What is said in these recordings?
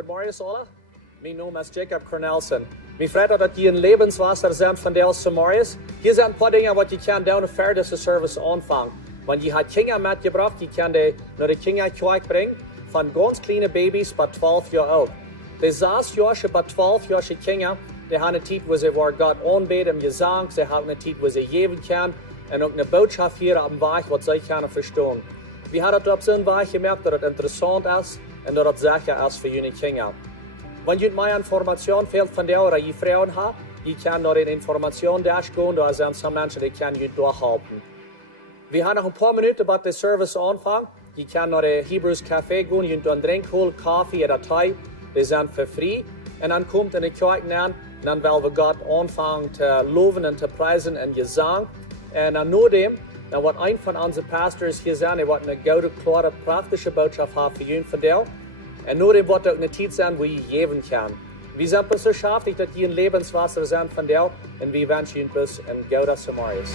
Goedemorgen alle. Mijn naam is Jacob Cornelsen. Mijn vriend dat je een levenswasser zijn van deze morgens. Hier zijn een paar dingen wat je kan doen voor deze service aanvangen. Want je hebt kinderen metgebracht, je kan die naar de kinderkerk brengen. Van ganz kleine baby's bij 12 jaar oud. De 6-jarige bij 12-jarige kinderen, die hebben een tijd waar ze voor God aanbeden en gezang. Ze hebben een tijd waar ze geven kunnen. En ook een boodschap hier op de weg wat zij kunnen verstaan. We hebben het op zo'n weg gemerkt dat het interessant is en dat het zeker is voor jullie kinderen. Wanneer je meer informatie veel van jou dat je vrouwen hebt, je kan naar de informatie-dash gaan, daar zijn some mensen die kunnen je doorhelpen. We hebben nog een paar minuten bij de service aanvangen. Je kan naar de Hebrews Café gaan, je kunt drink holen, koffie en thee. Die zijn voor vrij. En dan komt in de kerk aan, dan willen we God aanvangen te loven en te prijzen en gezang. En dan nadem, dan wordt een van onze pastors hier zijn, die wordt een goede, klare, praktische boodschap hebben voor jullie vertellen. En nadem wordt ook een tijd zijn waar je geven kan. We zijn dus zo schaftig dat je een levenswasser zijn van jou en we wensen je dus een goede Samaris.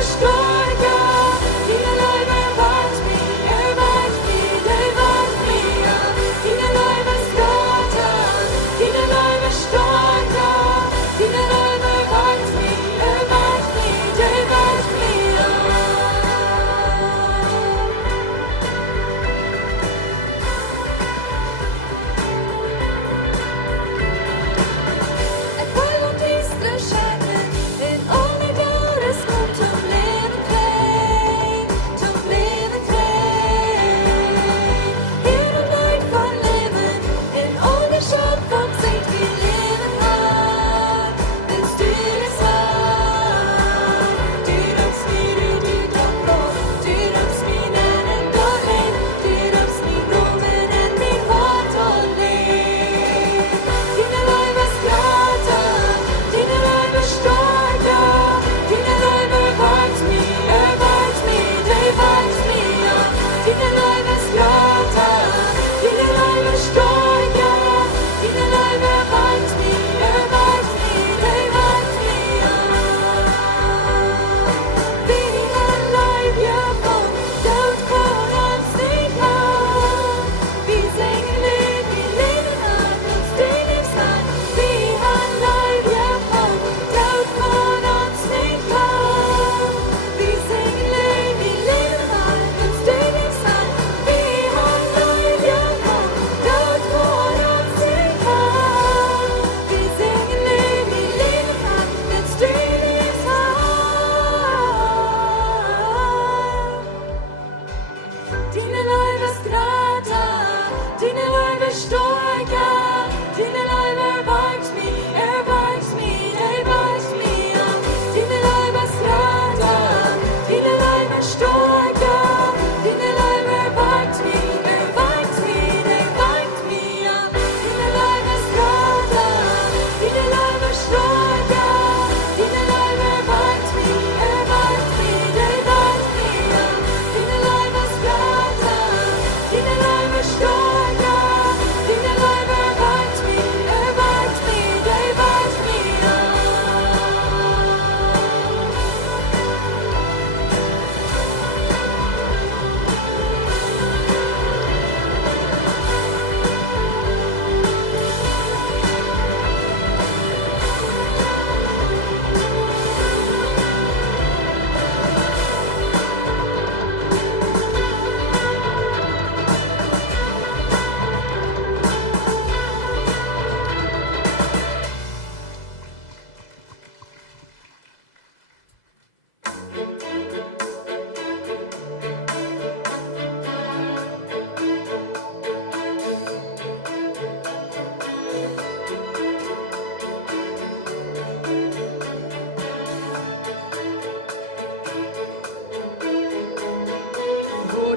Let's go!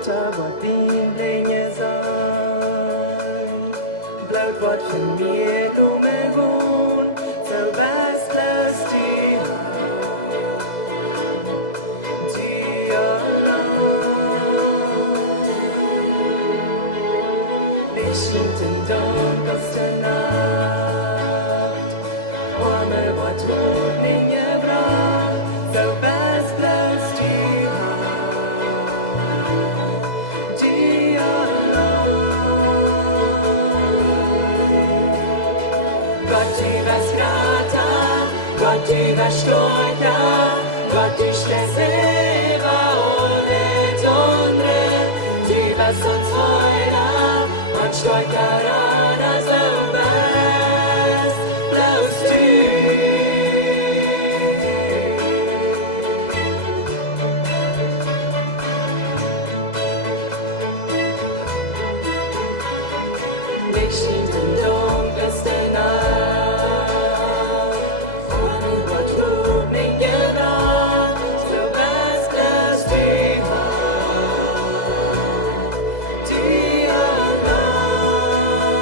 Mutter wat Lieblinge sein. Blut wat von mir gewohnt, so was lässt die Licht im dunkelste Nacht, warme wat Lieblinge braucht, so was lässt die Gott, die was grata, Gott, die was stolta, Gott, die selber ohne Donre, die was uns heute und stolta so was, bloß Licht im dunkelsten Nacht, ohne Gott ruht mich genau, so was lässt die Hand, die allein.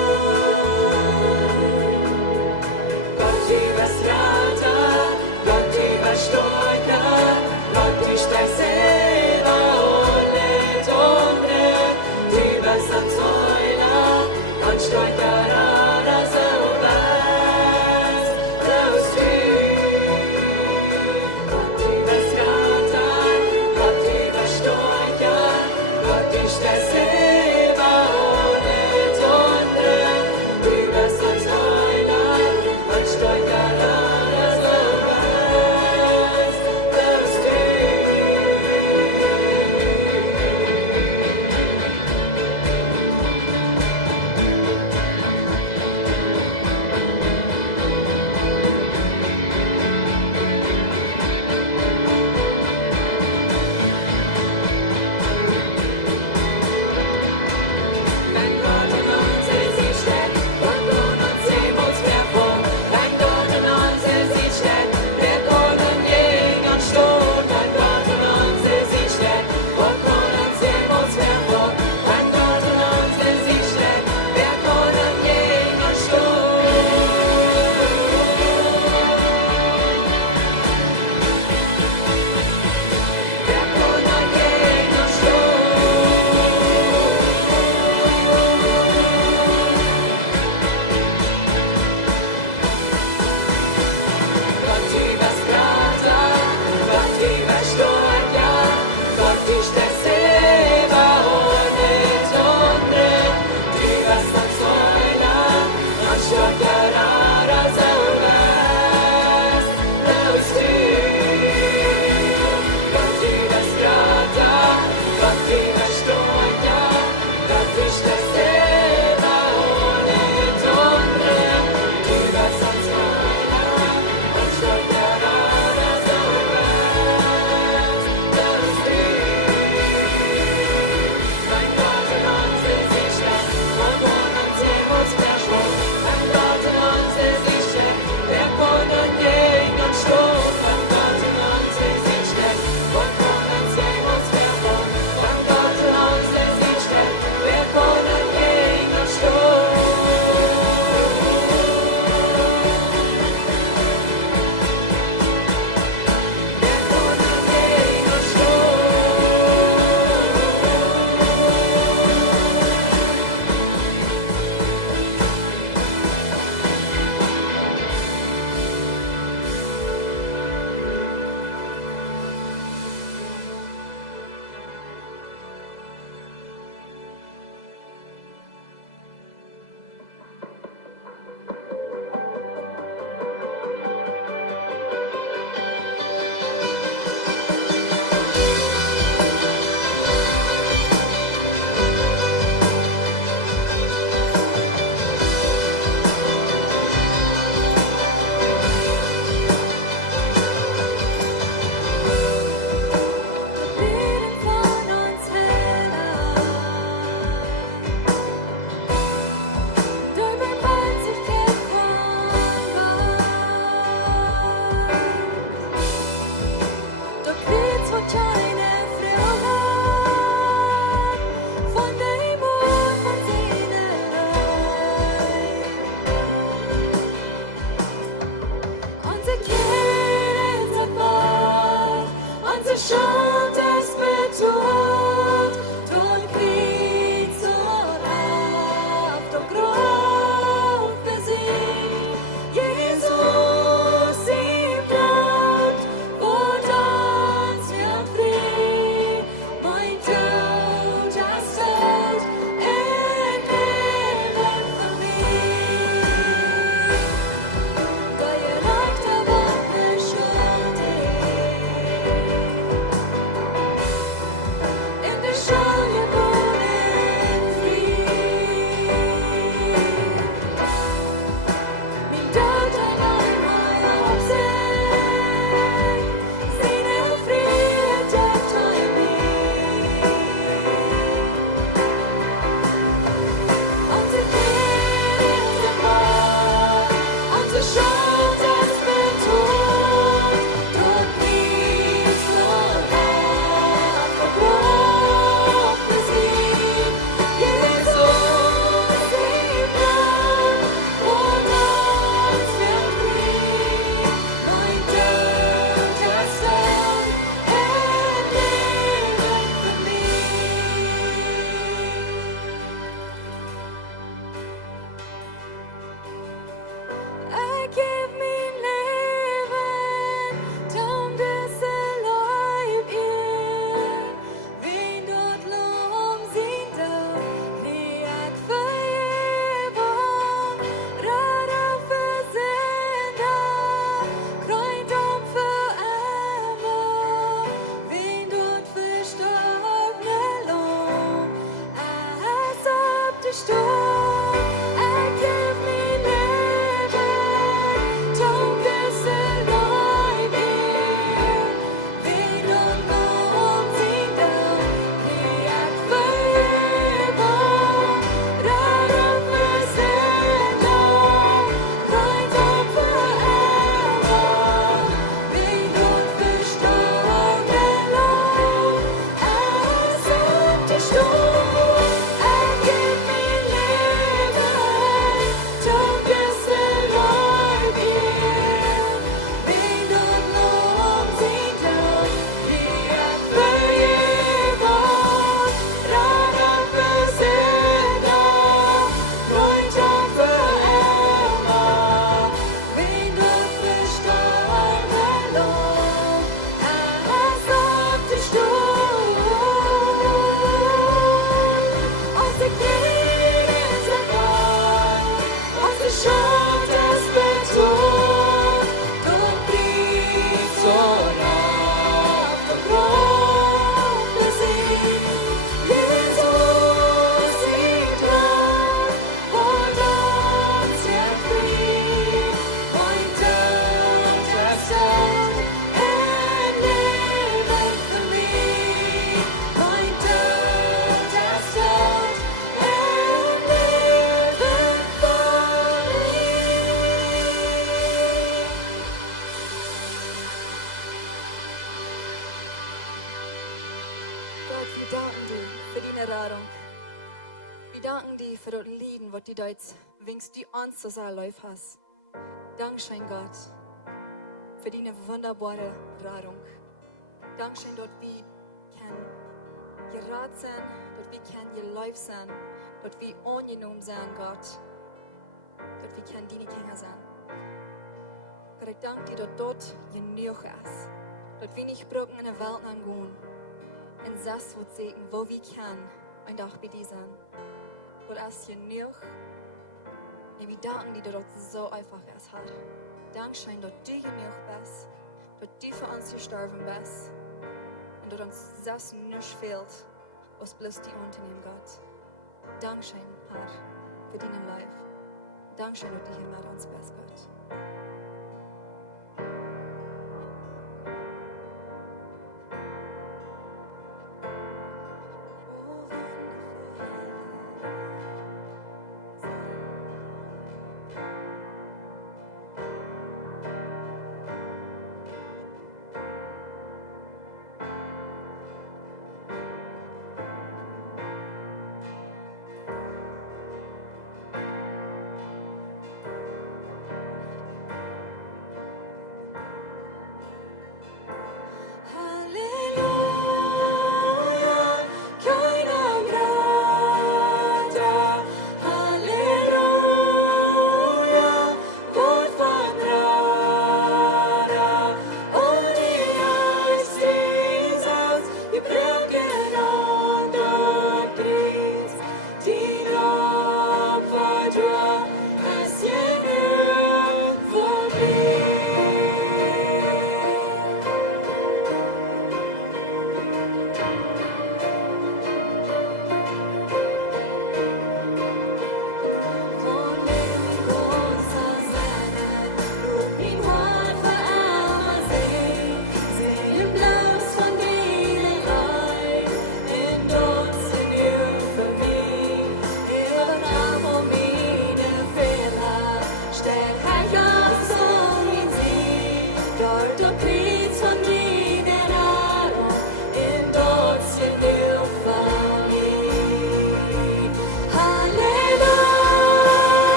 Schuld ist betont, durch Krieg zur Haft und Grund besiegt. Jesus, ihm Blut, und uns wird frei. Mein Tod, das Tod, in Leben für mich. Weil ihr leicht erworbene Schuld in der Schale wohnen Frieden. Min död är närmare av sig, sina friheter tar jag med. Unser Frieden var, unser Schuld ist betont, durch Krieg slår Haft och Grund besiegt. Jesus, ihm Blut, und uns wird frei. Mein Tod, das Tod, ein Leben für mich. Gib min Leben, tom disse Leib ihr. Wen dort lom sin død, liak vergebung. Rara för synder, kröndom för ämmer. Wen dort förstörne lom, as upp till stor. Gib min Leben, tom disse Leib ihr. Wen dort lom sin død, liak vergebung. Rara för synder, kröndom för ämmer. Wen dort förstörne lom, as upp till stor. Gib min Leben, tom disse Leib ihr. Wen dort lom sin død, liak vergebung. Rara för synder, kröndom för ämmer. Wen dort förstörne lom, as upp till stor. Unser Frieden ist erfreut, unser Schuld ist betont, durch Krieg zur Haft und Grund besiegt. Jesus, ihm Blut, und uns wird frei. Mein Tod, das Tod, ein Leben für mich. Mein Tod, das Tod, ein Leben für Gott, wir danken dir für deine Rettung. Wir danken dir für das Lieden, was du dort wingst, die uns das Lauf hast. Dankeschön, Gott, für deine wunderbare Rettung. Dankeschön, dort wir können gerat sein, dort wir können geläuft sein, dort wir angenommen sein, Gott. Dort wir können deine Kinder sein. Gott, ich danke dir, dass dort genug ist. Dort wir nicht brauchen in der Welt angehen. En das wird sagen, wo wir können, ein Tag bei dir sein. Dort ist genug. Und wir danken dir, dass das so einfach ist. Herr. Dankeschön, dass du genug bist, dass du für uns gestorben bist. Und dass uns das nicht fehlt, was bloß die unternehmen, Gott. Dankeschön, Herr, für deinen Leib. Dankeschön, dass du hier mit uns bist, Gott.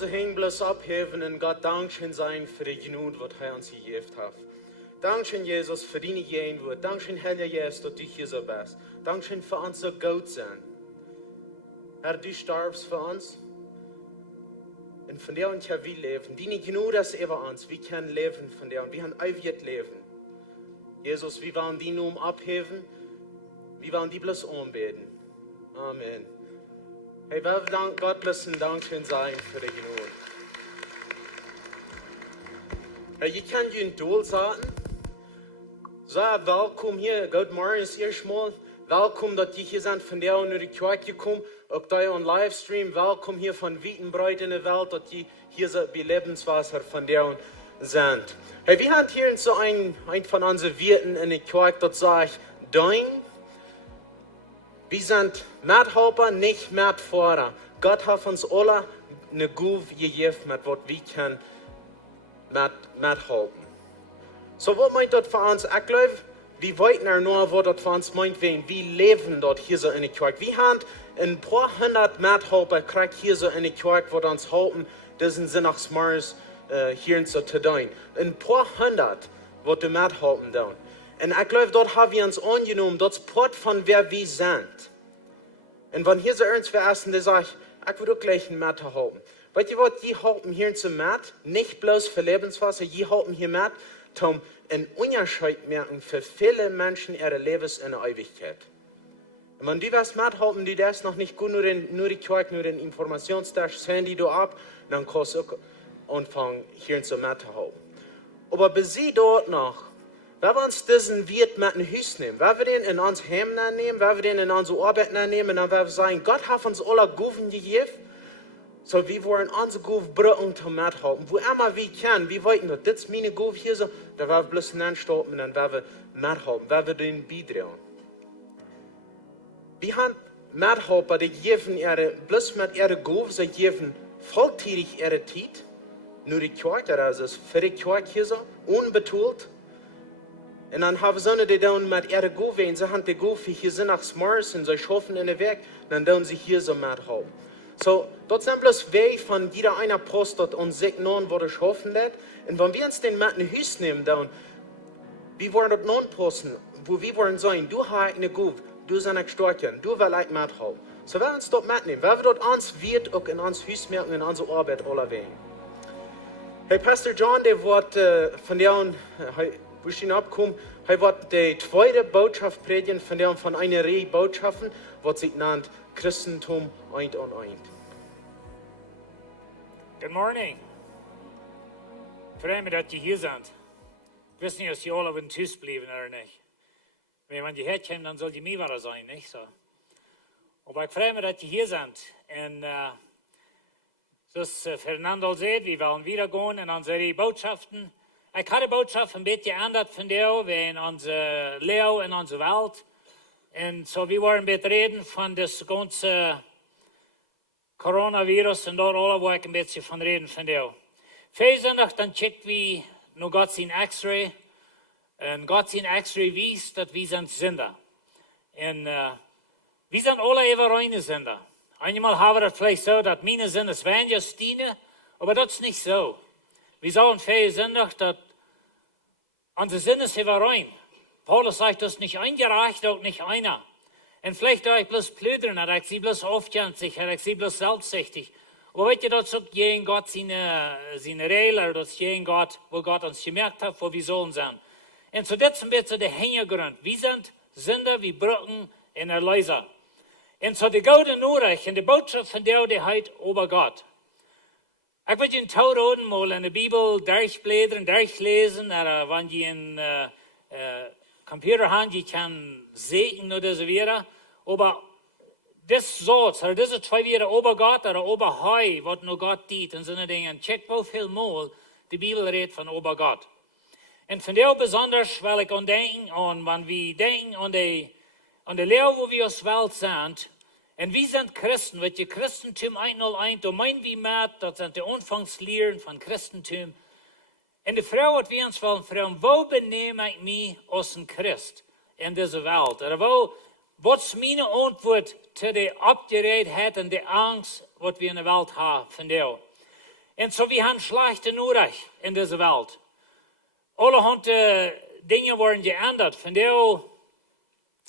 unsere Hände bloß abheben und Gott Dankeschön sein für die Gnade, was er uns gegeben hat. Dankeschön, Jesus, für deine Gegenwart. Dankeschön, Herr Jesus, dass du hier so bist. Dankeschön für uns so gut sein. Herr, du starbst für uns. Und von der und ja, wir leben. Deine Gnade ist über uns. Wir können leben von der und wir haben ewig Leben. Jesus, wir wollen die Namen abheben. Wir wollen die bloß anbeten. Amen. Hey, wir danken Gott, lassen Dankeschön sein für die Gnade. Hey, ich kann dir ein Duel sagen. So, willkommen hier. Guten Morgen ist erstmal. Willkommen, dass ihr hier seid von der und in die Kirche gekommen. Auch da on Livestream. Willkommen hier von Wietenbreit in der Welt, dass ihr hier seid bei Lebenswasser von der und sind. Hey, wir haben hier so ein von unseren Wirten in der Kirche, das sagt, dein. Wir sind Mithelfer, nicht Mitfahrer. Gott hat uns alle eine Gabe gegeben, mit was wir können mithelfen. So, was meint das für uns? Ich glaube, wir weiten nur, was das für uns meint, wenn wir leben dort hier so in der Kirche. Wir haben ein paar hundert Mithelfer gekriegt hier so in der Kirche, die uns helfen, diesen Sonntagsmars hier so zu tun. Ein paar hundert, die du mithelfen tun. Und ich glaube, dort haben wir uns angenommen, das Port von wer wir sind. Und wenn hier so ernst wir essen, dann sage ich will auch gleich ein Matt helfen. Weißt du was, die helfen hier zum Matt, nicht bloß für Lebenswasser, die helfen hier mit, um einen Unterschied merken für viele Menschen ihre Lebens in der Ewigkeit. Und wenn die was mithelfen, die das noch nicht gut, nur die Kirche, nur den Informationstag, sehen die du ab, dann kannst du auch anfangen, hier zum Matt helfen. Aber bis sie dort noch, wenn wir uns diesen Wirt mit in Haus nehmen, wenn wir den in uns Heim nehmen, wenn wir den in unsere Arbeit nehmen, dann werden wir sagen, Gott hat uns alle Guven gegeben, so wir wollen unsere Guven brücken zum mithelfen. Wo immer wir können, wir wollten, das ist meine Guven hier so, da werden wir bloß hineinstoppen und dann werden wir mithelfen, werden wir den beitragen. Wir haben Mithelfer, die geben bloß mit ihrer Guven, sie geben volltätig ihre Zeit, nur die Kirche, das ist für die Kirche hier so, unbetont. Und dann haben sie die dann mit ihrer Guve, und sie haben die Guve hier sind nach Smars und sie schaffen in den Weg, dann tun sie hier so mithelfen. So, dort sind bloß Wege von jeder einer Post, dort uns signieren, wo das schaffen wird. Und wenn wir uns den mit in Haus nehmen, dann, wir wollen dort non posten, wo wir wollen sein, du hast eine Guve, du bist eine Storchen, du willst mithelfen. So, wenn wir uns dort mitnehmen, wenn wir dort uns wird, auch in uns Haus merken, in unsere Arbeit alle Wege. Hey, Pastor John, der wird von der und, wo ich ihn abkomme, er wird die zweite Botschaft predigen von einer Reihe Botschaften, was sich nennt Christentum 1 und 1. Good morning. Ich freue mich, dass ihr hier seid. Ich weiß nicht, ob ihr alle auf den Tisch bleiben oder nicht. Wenn ihr herkommt, dann soll ihr mir wieder sein, nicht so? Aber ich freue mich, dass ihr hier seid. Und zoals Fernando sagt, wir wollen wieder gehen in unsere Botschaften. Ich habe die Botschaft ein bisschen geändert von der, wie in unserer Lehre, in unserer Welt. Und so, wir wollen ein bisschen reden von das ganze Coronavirus und dort alle, wo ich ein bisschen von reden von der. Sonntag, dann checkt wir noch Gott sein X-Ray. Und Gott sein X-Ray wies, dass wir sind Sünder. Und wir sind alle eben reine Sünder. Einmal haben wir das vielleicht so, dass meine Sünder weniger stehen, aber das ist nicht so. Wir sagen Sonntag, dass unsere Sinne sind rein. Paulus sagt, das ist nicht eingereicht, auch nicht einer. Und vielleicht da ich bloß plüdern, dass ich sie bloß aufgänzig, dass ich sie bloß selbstsüchtig. Aber weißt du, das ist gegen Gott seine Regeln, das ist gegen Gott, wo Gott uns gemerkt hat, wo wir sollen sein. Und so das ist ein bisschen der Hintergrund. Wir sind Sünder, wir brauchen einen Erlöser. Und so die Goode Norecht und die Botschaft von der heißt über Gott. Ich würde in Tauroden mal in der Bibel durchblättern, durchlesen, oder wenn ihr einen Computer habt, die kann sehen oder so weiter. Aber das Satz, oder diese zwei wieder über Gott oder über Heu, was nur Gott tut, und so eine Dinge, check wie viel Mal die Bibel redet von über Gott. Und von der besonders, weil ich denken, und wenn wir denken an die Lehre, wo wir aus Welt sind, und wir sind Christen, wird die Christentum 101, da meinen wir mit, das sind die Anfangslehren von Christentum. Und die Frau, die wir uns wollen fragen, wo benehme ich mich als ein Christ in dieser Welt? Oder was ist meine Antwort zu der Abgerechtheit und der Angst, was wir in der Welt haben von der? En so wir haben schlechte Norecht in dieser Welt. Allerhand Dinge worden geändert. Von der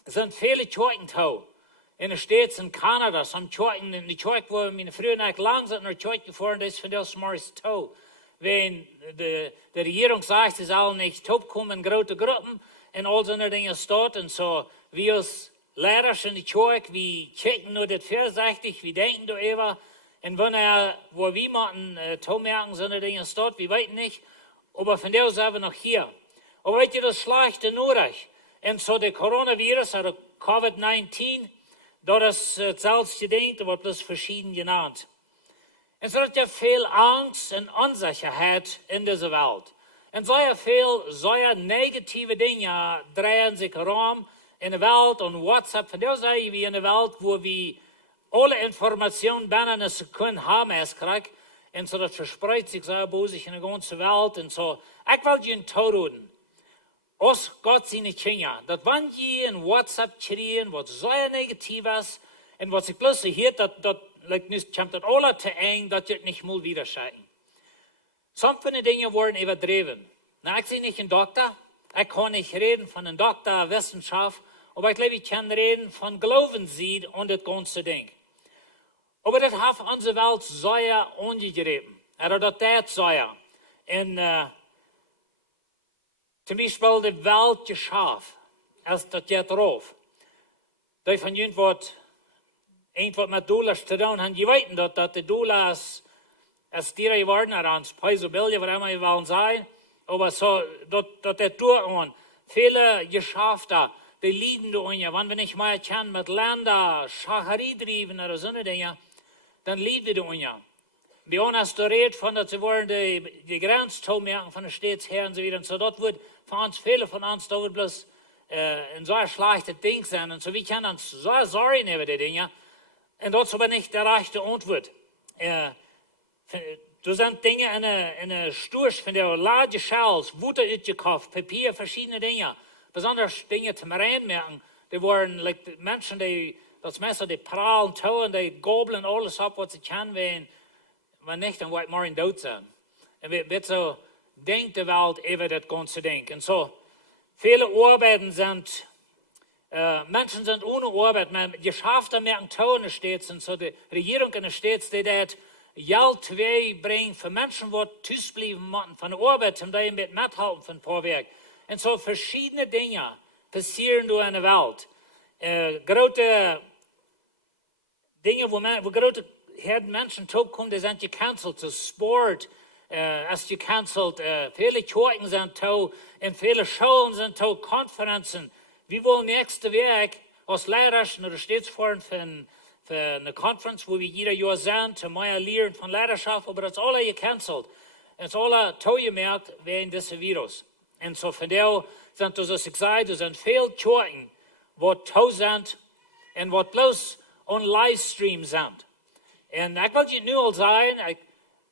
sind viele Kirchen da. In den States, in Kanada, some Kirchen, in die Kirche, wo meine früher nach lang sind, in der Kirche gefahren, das ist von der Smart da. Wenn die Regierung sagt, sie sollen nicht kommen in große Gruppen und all so eine Dinge steht. Und so, wir als Lehrer in die Kirche, wir checken nur das vorsichtig, wir denken darüber. Und wenn wo wir machen, merken, so eine Dinge steht, wir weten nicht. Aber von der sind wir noch hier. Aber weißt du, das schlechte Norecht. Und so der Coronavirus, oder Covid-19, das ist selbst gedenkt, aber bloß verschieden genannt. Es hat ja viel Angst und Unsicherheit in dieser Welt. Und sehr viel negative Dinge drehen sich herum in der Welt und WhatsApp. Von der Seite wie in der Welt, wo wir alle Informationen binnen einer Sekunde haben, kriegen. Und so das verspricht sich sehr bosig in der ganzen Welt. Und so, ich will Ihnen tun. Als Gott seine Kinder, dass wenn Sie in WhatsApp kriegen, was sehr negativ ist, und was ich bloß hört, dass kommt das alle zu eng, dass ich nicht mal wieder schicken. Some von den Dingen wurden übertrieben. Na, ich bin nicht ein Doktor, ich kann nicht reden von einem Doktor Wissenschaft, aber ich glaube, ich kann reden von Glaubenssied und das ganze Ding. Aber das hat unsere Welt sehr angegriffen. Oder das sehr. Und zum Beispiel die Welt geschaffen, als das jetzt drauf. Da von irgendwas mit Dollars zu tun haben, die weten, dass die Dollars als die geworden sind, ans Preisobilje, was immer wir wollen sein. Aber so, dass der Tour viele Geschäfte, die lieben da unten. Wenn wir nicht mal kennen mit Ländern, Schacherie driven oder so eine Dinge, dann lieben wir da unten. Wir haben das geredet von, dass sie wollen die Grenze merken von den Städten her und so wieder. Und so, das wird für uns, viele von uns, da wird bloß ein so schlechtes Ding sein. Und so, wir können uns so sorry über die Dinge. Und das ist aber nicht der rechte Antwort. Da sind Dinge in einer Sturz von der large Shells, Wutter gekauft, Papier, verschiedene Dinge. Besonders Dinge zum Reinmerken. Die waren like, Menschen, die das Messer, die prallen Tauen, die gobeln alles ab, was sie können, wenn nicht, dann wird morgen tot sein. Und wird so denkt die Welt über das ganze Ding. Und so, viele Arbeiten sind, Menschen sind ohne Arbeit, man Geschäfte merken Tauen stets, und so die Regierung in den States, die das Geld bringt für Menschen, die tüß bleiben von der Arbeit, um da mit mithalten von ein paar Werk. Und so verschiedene Dinge passieren da in der Welt. Große Dinge, wo große Herden Menschen kommen, die sind gecancelt. Das Sport ist gecancelt. Viele Kirchen sind da, und viele Schulen sind da, Konferenzen. Wir wollen nächste Werk aus Lehrerschen oder stets fahren für eine Konferenz, wo wir jeder Jahr sind, zu mehr Lehren von Leidenschaft, aber das ist alle gecancelt. Es ist alle gemerkt wegen dieses Virus. Und so von der sind, das ich sage, da sind viele Kirchen, die toll sind und die bloß on Livestream sind. Und ich will dir nur sagen,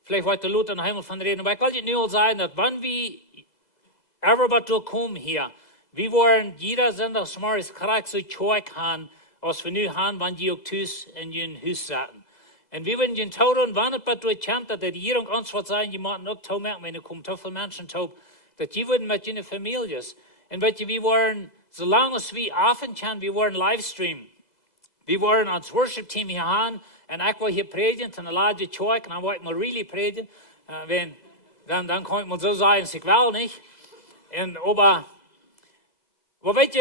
vielleicht wollte Luther noch einmal von reden, aber ich will dir nur sagen, dass wenn wir everybody kommen hier, wir wollen jeder Sonntag morgens korrekt so Kirche haben, als wir nu haben, wenn die auch tüß in ihren Haus saßen. Und wir würden den Tod und wann es bei durchkämpft, dass die Regierung uns wird sagen, die machen auch Tod merken, wenn es kommt, so viele Menschen tot, dass die würden mit ihren Familien. Und wir wollen, solange wir offen können, wir wollen Livestream. Wir wollen als Worship-Team hier haben, und ich will hier predigen, in einer large Kirche, und dann will ich mal really predigen. Dann kann ich mal so sagen, dass ich will nicht. Aber weißt du,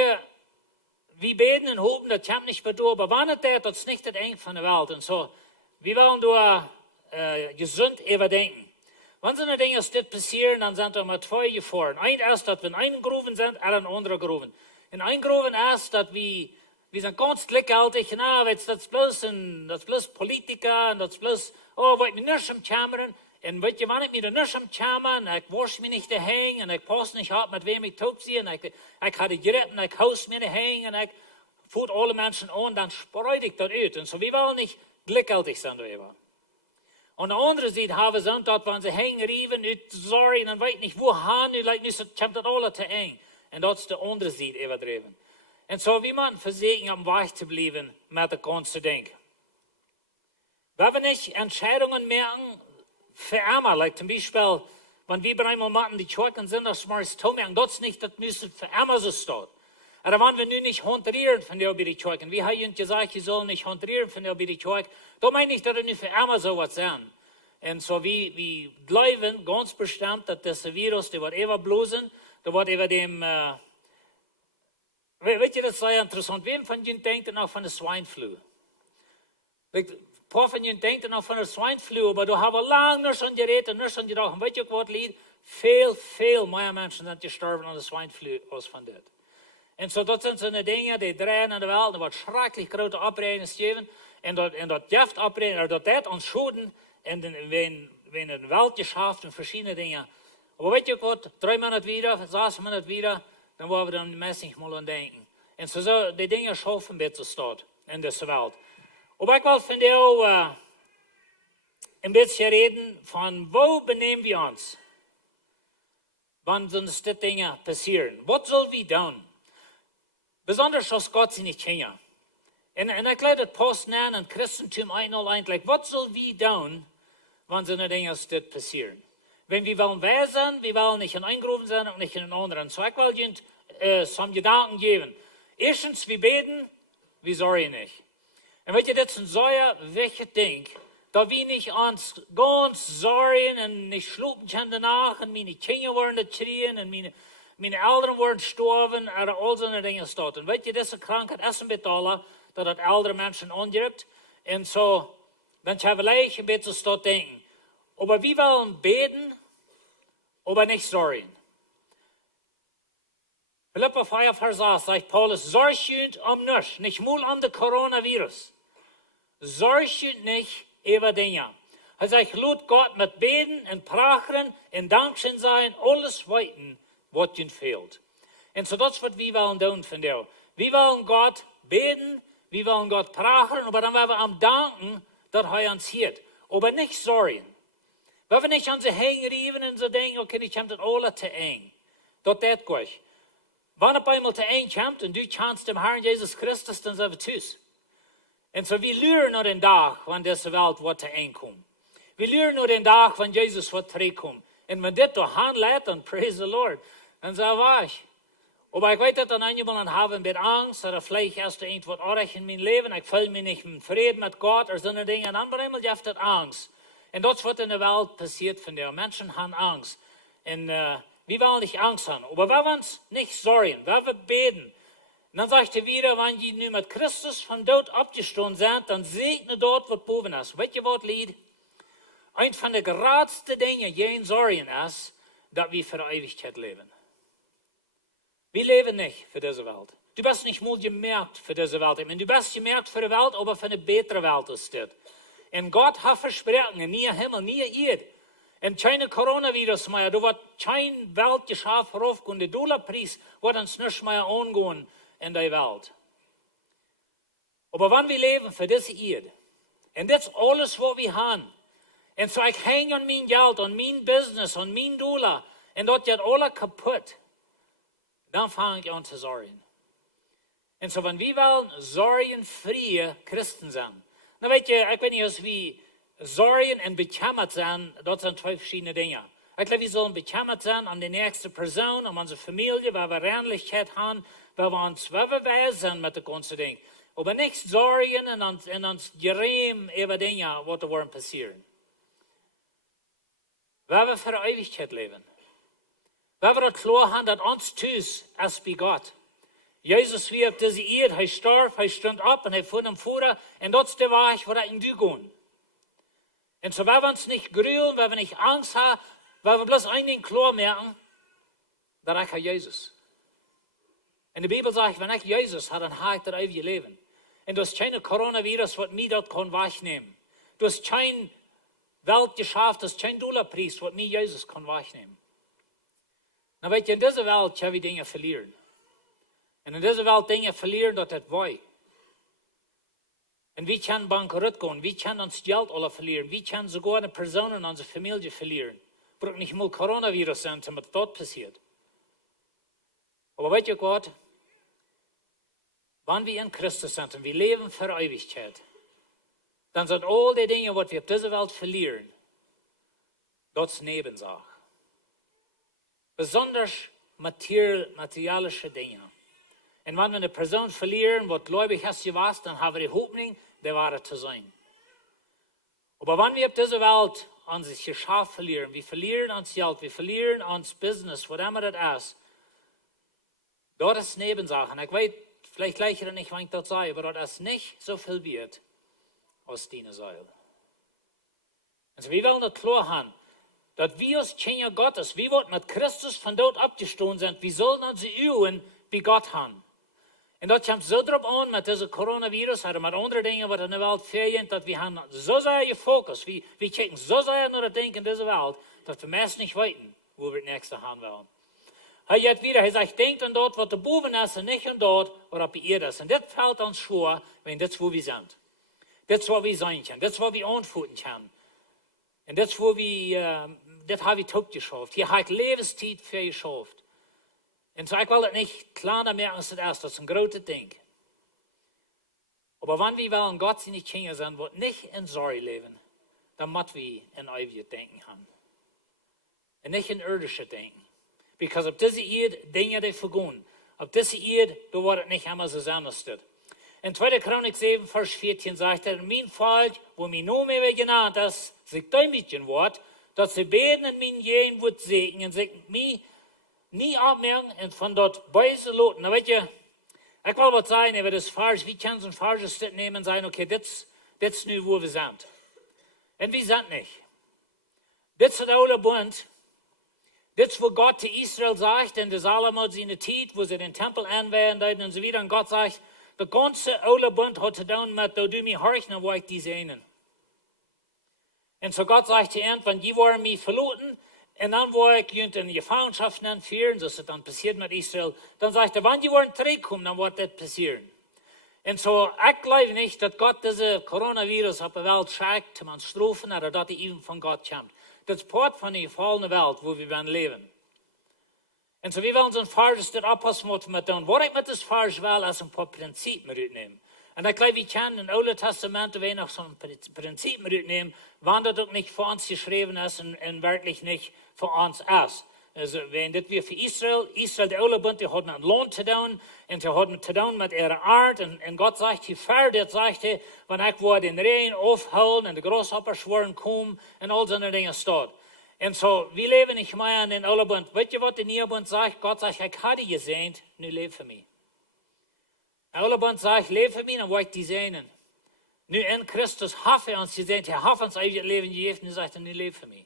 wir beten und hoffen, das kommt nicht mehr durch, aber wenn es das ist nicht das Ende von der Welt. Und so, wir wollen da gesund überdenken. Wenn so eine Dinge das passieren, dann sind da mal zwei Gefahren. Ein ist, dass wir in einen Gruben sind, oder in andere Gruben. In einen Gruben ist, dass wir sind ganz glücklich, das ist bloß Politiker, und das ist bloß, wollt mir nicht im Kammern. Und weißt du, wenn ich mir nicht im Kammern, ich wasch mich nicht daheim, und ich passe nicht ab, mit wem ich top sehe, und ich hatte geritten, ich haus mir daheim, und ich führt alle Menschen an, dann spreut ich das aus. Und so, wir wollen nicht glücklich sein darüber. Und der andere Seite haben wir sind, dass wenn sie hängen, rieven, sorry, dann weiß ich nicht, wo haben die, like, kommt das alle zu eng. Und das ist der andere Seite übertrieben. Und so, wie man versuchen, am Weg zu bleiben, mit dem ganzen Ding. Wenn wir nicht Entscheidungen merken, verärmer. Like zum Beispiel, wenn wir einmal machen, die Kirchen sind, das mal zu merken, das nicht, das müsste verärmer so steht. Aber wenn wir nun nicht honorieren von der die Kirchen, wie haben gesagt, sie sollen nicht honorieren von der die Kirchen, da meine ich, dass es nicht verärmer so was sein. Und so wie glauben ganz bestimmt, dass das Virus, der wird immer bloßen, der wird über dem, weet je, das ist sehr interessant. Wem von Ihnen denkt denn auch von der Swine-Flu? Ein paar von Ihnen denken auch von der Swine-Flu, aber du hast lange nicht an geredet und nicht an gedacht. Und weißt du, was liegt? Viel mehr Menschen sind gestorben an der Swine-Flu als von das. Und so, das sind so eine Dinge, die drehen in der Welt, da wird schrecklich große Abredungen gegeben, und dat Gift abreden, oder dat ons schulden, en wenn in der Welt geschafft und verschiedene Dinge. Aber weißt du was, 3 Monate wieder, 6 Monate wieder, dann wollen wir dann mäßig mal an denken. Und so die Dinge schaffen bitte statt in dieser Welt. Aber ich will von dir auch ein bisschen reden von, wo benehmen wir uns, wenn uns die Dinge passieren. Was soll wir tun? Besonders, als Gott sie nicht kennt. Und ich glaube, das passt in Christentum eigentlich, was soll wir tun, wenn so eine Dinge passieren? Wenn wir wollen wer sein, wir wollen nicht in einen Gruppen sein und nicht in einen anderen. So ich will Ihnen some Gedanken geben. Erstens, wir beten, wir sorgen nicht. Und weißt du, das ist ein sehr wichtiges Ding, da wir nicht uns ganz sorgen und nicht schlupen können danach und meine Kinder werden schreien und meine Eltern werden sterben oder all so eine Dinge steht. Und weißt du, diese Krankheit ist ein bisschen alle, dass das ältere Menschen angreift. Und so, dann kann ich ein bisschen dort denken. Aber wir wollen beten, aber nicht sorgen. Philippa 5, Vers 8 sagt Paulus, sorgt nicht mal um das Coronavirus. Sorgt nicht über Dinge. Er sagt, lud Gott mit Beten und Prachen und Dankeschön sein, alles weiten, was ihnen fehlt. Und so das, was wir wollen tun von dir. Wir wollen Gott beten, wir wollen Gott prachen, aber dann werden wir am danken, dass er uns hört. Aber nicht sorgen. Wenn wir nicht an sie hängen riefen und so denken, okay, ich habe das alle zu eng. Das geht gut. Wenn es einmal zu eng kommt und du kannst dem Herrn Jesus Christus, dann sind wir tschüss. Und so wir lernen noch den Tag, wenn diese Welt wird zu eng kommt. Wir lernen noch den Tag, wenn Jesus wird zurückkommt. Und wenn das doch handelt, dann praise the Lord. Dann sind wir weg. Aber ich weiß, dass dann einmal habe ein bisschen Angst, oder vielleicht erst irgendwas anderes in meinem Leben. Ich fühle mich nicht in Frieden mit Gott oder so eine Dinge. Und dann einmal habe ich Angst. Und das, was in der Welt passiert von der Menschen haben Angst. Und wir wollen nicht Angst haben. Aber wenn wir uns nicht sorgen, wenn wir beten, dann sagt er wieder, wenn die nun mit Christus von dort abgestanden sind, dann segne dort, was boven ist. Weißt du, was Lied? Ein von den geradsten Dingen, die in Sorgen ist, dass wir für die Ewigkeit leben. Wir leben nicht für diese Welt. Du bist nicht mal gemerkt für diese Welt. Ich meine, du bist gemerkt für die Welt, aber für eine bessere Welt ist das. Und Gott hat versprochen, nie Himmel, nie Erde. Und keine Coronavirus mehr, du wird kein Weltgeschäft heraufgehen. Der Dollarpreis wird uns nicht mehr angehen in der Welt. Aber wenn wir leben für diese Erde, und das ist alles, was wir haben, und so ich hänge an mein Geld, an mein Business, an mein Dollar, und das geht alles kaputt, dann fange ich an zu sorgen. Und so, wenn wir wollen, sorgenfreie Christen sein, dann weet je, ich weiß nicht, als wir sorgen und bekümmert sein, das sind 2 verschiedene Dinge. Ich glaube, wir sollen bekümmert sein an die nächste Person, um unsere Familie, weil wir Ähnlichkeit haben, weil wir wer sind mit den ganzen Dingen. Aber nicht sorgen und uns gerehm über Dinge, was da werden passieren. Weil wir für die Ewigkeit leben. Weil wir das klar haben, dass uns tüß als bei Gott. Jesus wie auf diese Erde, er starb, er stand ab und er fuhr dem Fuhrer und das ist der Weg, wo er in die gehen. Und so, weil wir uns nicht grühlen, weil wir nicht Angst haben, weil wir bloß einen klar merken, dass ich Jesus. Und die Bibel sagt, wenn ich Jesus habe, dann habe ich das ewige Leben. Und du hast keine Coronavirus, was mir dort kann wegnehmen. Du hast kein Weltgeschäft, du hast kein Dollarpreis, was mir Jesus kann wegnehmen. Na, weet je, in dieser Welt können wir Dinge verlieren. Und in dieser Welt Dinge verlieren, dat het wij. Und wir können bankrott gehen, wir können uns Geld alle verlieren, wir können sogar eine Person in unserer Familie verlieren. Braucht nicht mal Coronavirus sein, damit dort passiert. Aber weißt du Gott, wenn wir in Christus sind und wir leben für Ewigkeit, dann sind all die Dinge, was wir auf dieser Welt verlieren, Das ist Nebensache. Besonders materialische Dinge. Und wenn wir eine Person verlieren, was gläubig hast du was, dann haben wir die Hoffnung, der wahre zu sein. Aber wenn wir auf dieser Welt an sich Geschäft verlieren, wir verlieren uns Geld, wir verlieren uns Business, whatever das ist, dort ist Nebensachen. Ich weiß, vielleicht gleich oder nicht, wann ich das sage, aber das ist nicht so viel wert aus dieser Säule. Also wir wollen das klar haben, dass wir als Kinder Gottes, wie wir mit Christus von dort abgestoßen sind, wir sollen unsere Üben wie Gott haben. Und das kommt so drauf an mit diesem Coronavirus, oder mit anderen Dingen, was in der Welt fehlen, dass wir haben so sehr Fokus, wir kicken so sehr nur das Ding in dieser Welt, dass wir meist nicht wissen, wo wir das nächste haben wollen. Er sagt, denkt an dort, was der Boven ist, und nicht an dort, was auf ihr ist. Und das fällt uns schwer, wenn das wo wir sind. Das ist, wo wir sein können, das ist, wo wir antworten können. Und das ist, wo wir, das habe ich auch geschafft. Hier habe ich Lebenszeit für geschafft. Und so, ich will das nicht kleiner merken als das ist ein großes Ding. Aber wenn wir wollen, Gott seine Kinder sind, die nicht in Sorge leben, dann müssen wir in ewig Denken haben. Und nicht in irdische Denken. Because auf diese Erde Dinge, die vergehen. Auf diese Erde, da wird es nicht einmal so sein. In 2. Chronik 7, Vers 14 sagt er, mein Volk, wo mir nur mehr genannt ist, sich däumchen wird, dass sie beten und mein Jehen wird segnen und sich mich nie abmerken und von dort böse loten. Na, weißt du, ich will was sagen, aber das ist falsch. Wie kann so ein falsches Stück nehmen und sagen, okay, das ist nur, wo wir sind. Und wir sind nicht. Das ist der alte Bund. Das ist, wo Gott zu Israel sagt, in der Salomo seine Zeit, wo sie den Tempel anwenden und so weiter. Und Gott sagt, der ganze alte Bund hat zu tun mit, da du mich horchen, dann will ich die sehen. Und so Gott sagt zu ihnen, wenn die wollen mich verloten, und dann will ich ihn in die Gefangenschaft führen, das ist dann passiert mit Israel, dann sagt er, wenn die wollen zurückkommen, dann wird das passieren. Und so, ich glaube nicht, dass Gott diese Coronavirus auf der Welt schickt, um uns zu strafen, oder dass er eben von Gott kommt. Das ist Part von der gefallenen Welt, wo wir leben. Und so, wir wollen so ein falsches abpassen, was wir tun. Was ich mit das falsch will, ist ein paar Prinzipien mitnehmen. Und ich glaube, wir können im Alten Testament noch so ein Prinzip mitnehmen, wann das auch nicht für uns geschrieben ist und wirklich nicht für uns ist. Also, wenn das wir für Israel, der alte Bund, die hatten ein Lohn zu tun, und die hatten zu tun mit ihrer Art, und Gott sagt, die Pferde, sagt er, wenn ich wo den Regen aufholen, und die Grasshopper kommen, und all so eine Dinge steht. Und so, wir leben nicht mehr in den alten Bund. Weißt du, was der neue Bund sagt? Gott sagt, ich habe dich gesehen, nun lebe für mich. Der alte Bund sagt, lebe für mich, dann will ich dich sehen. Nu in Christus hat uns gesehen, er hat uns ewiges Leben gegeben, und sagt, nun lebe für mich.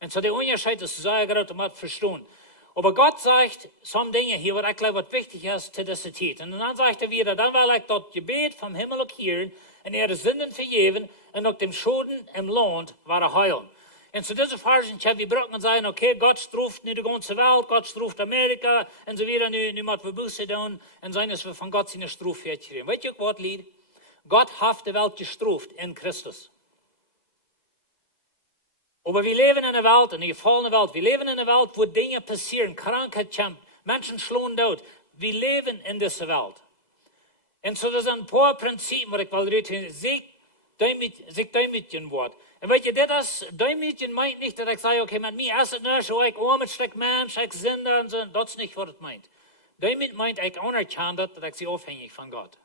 Und so der Unterschied ist sehr groß, um das zu verstehen. Aber Gott sagt, some Dinge hier, was ich glaube, was wichtig ist zu dieser Zeit. Und dann sagt er wieder, dann will ich das Gebet vom Himmel hören und ihre Sünden vergeben und auch dem Schulden im Land heilen. Und zu dieser Phase, wir brauchen sagen, okay, Gott straft nicht die ganze Welt, Gott straft Amerika und so weiter, nu müssen wir Buße tun und sagen, dass wir von Gott seine Strafe kriegen. Weißt du, was Lied? Gott hat die Welt gestraft in Christus. Aber wir leben in einer Welt, in einer gefallenen Welt. Wir leben in einer Welt, wo Dinge passieren, Krankheit kommt, Menschen schlagen tot. Wir leben in dieser Welt. Und so das sind ein paar Prinzipien, die ich will reden, sich däumchen wird. Und weißt du, das däumchen meint nicht, dass ich sage, okay, mit mir ist es nicht so, ich arm, ich Mensch, ich Sünder und so. Das ist nicht, was es meint. Däumchen meint, ich anerkenne, dass ich sie abhängig von Gott.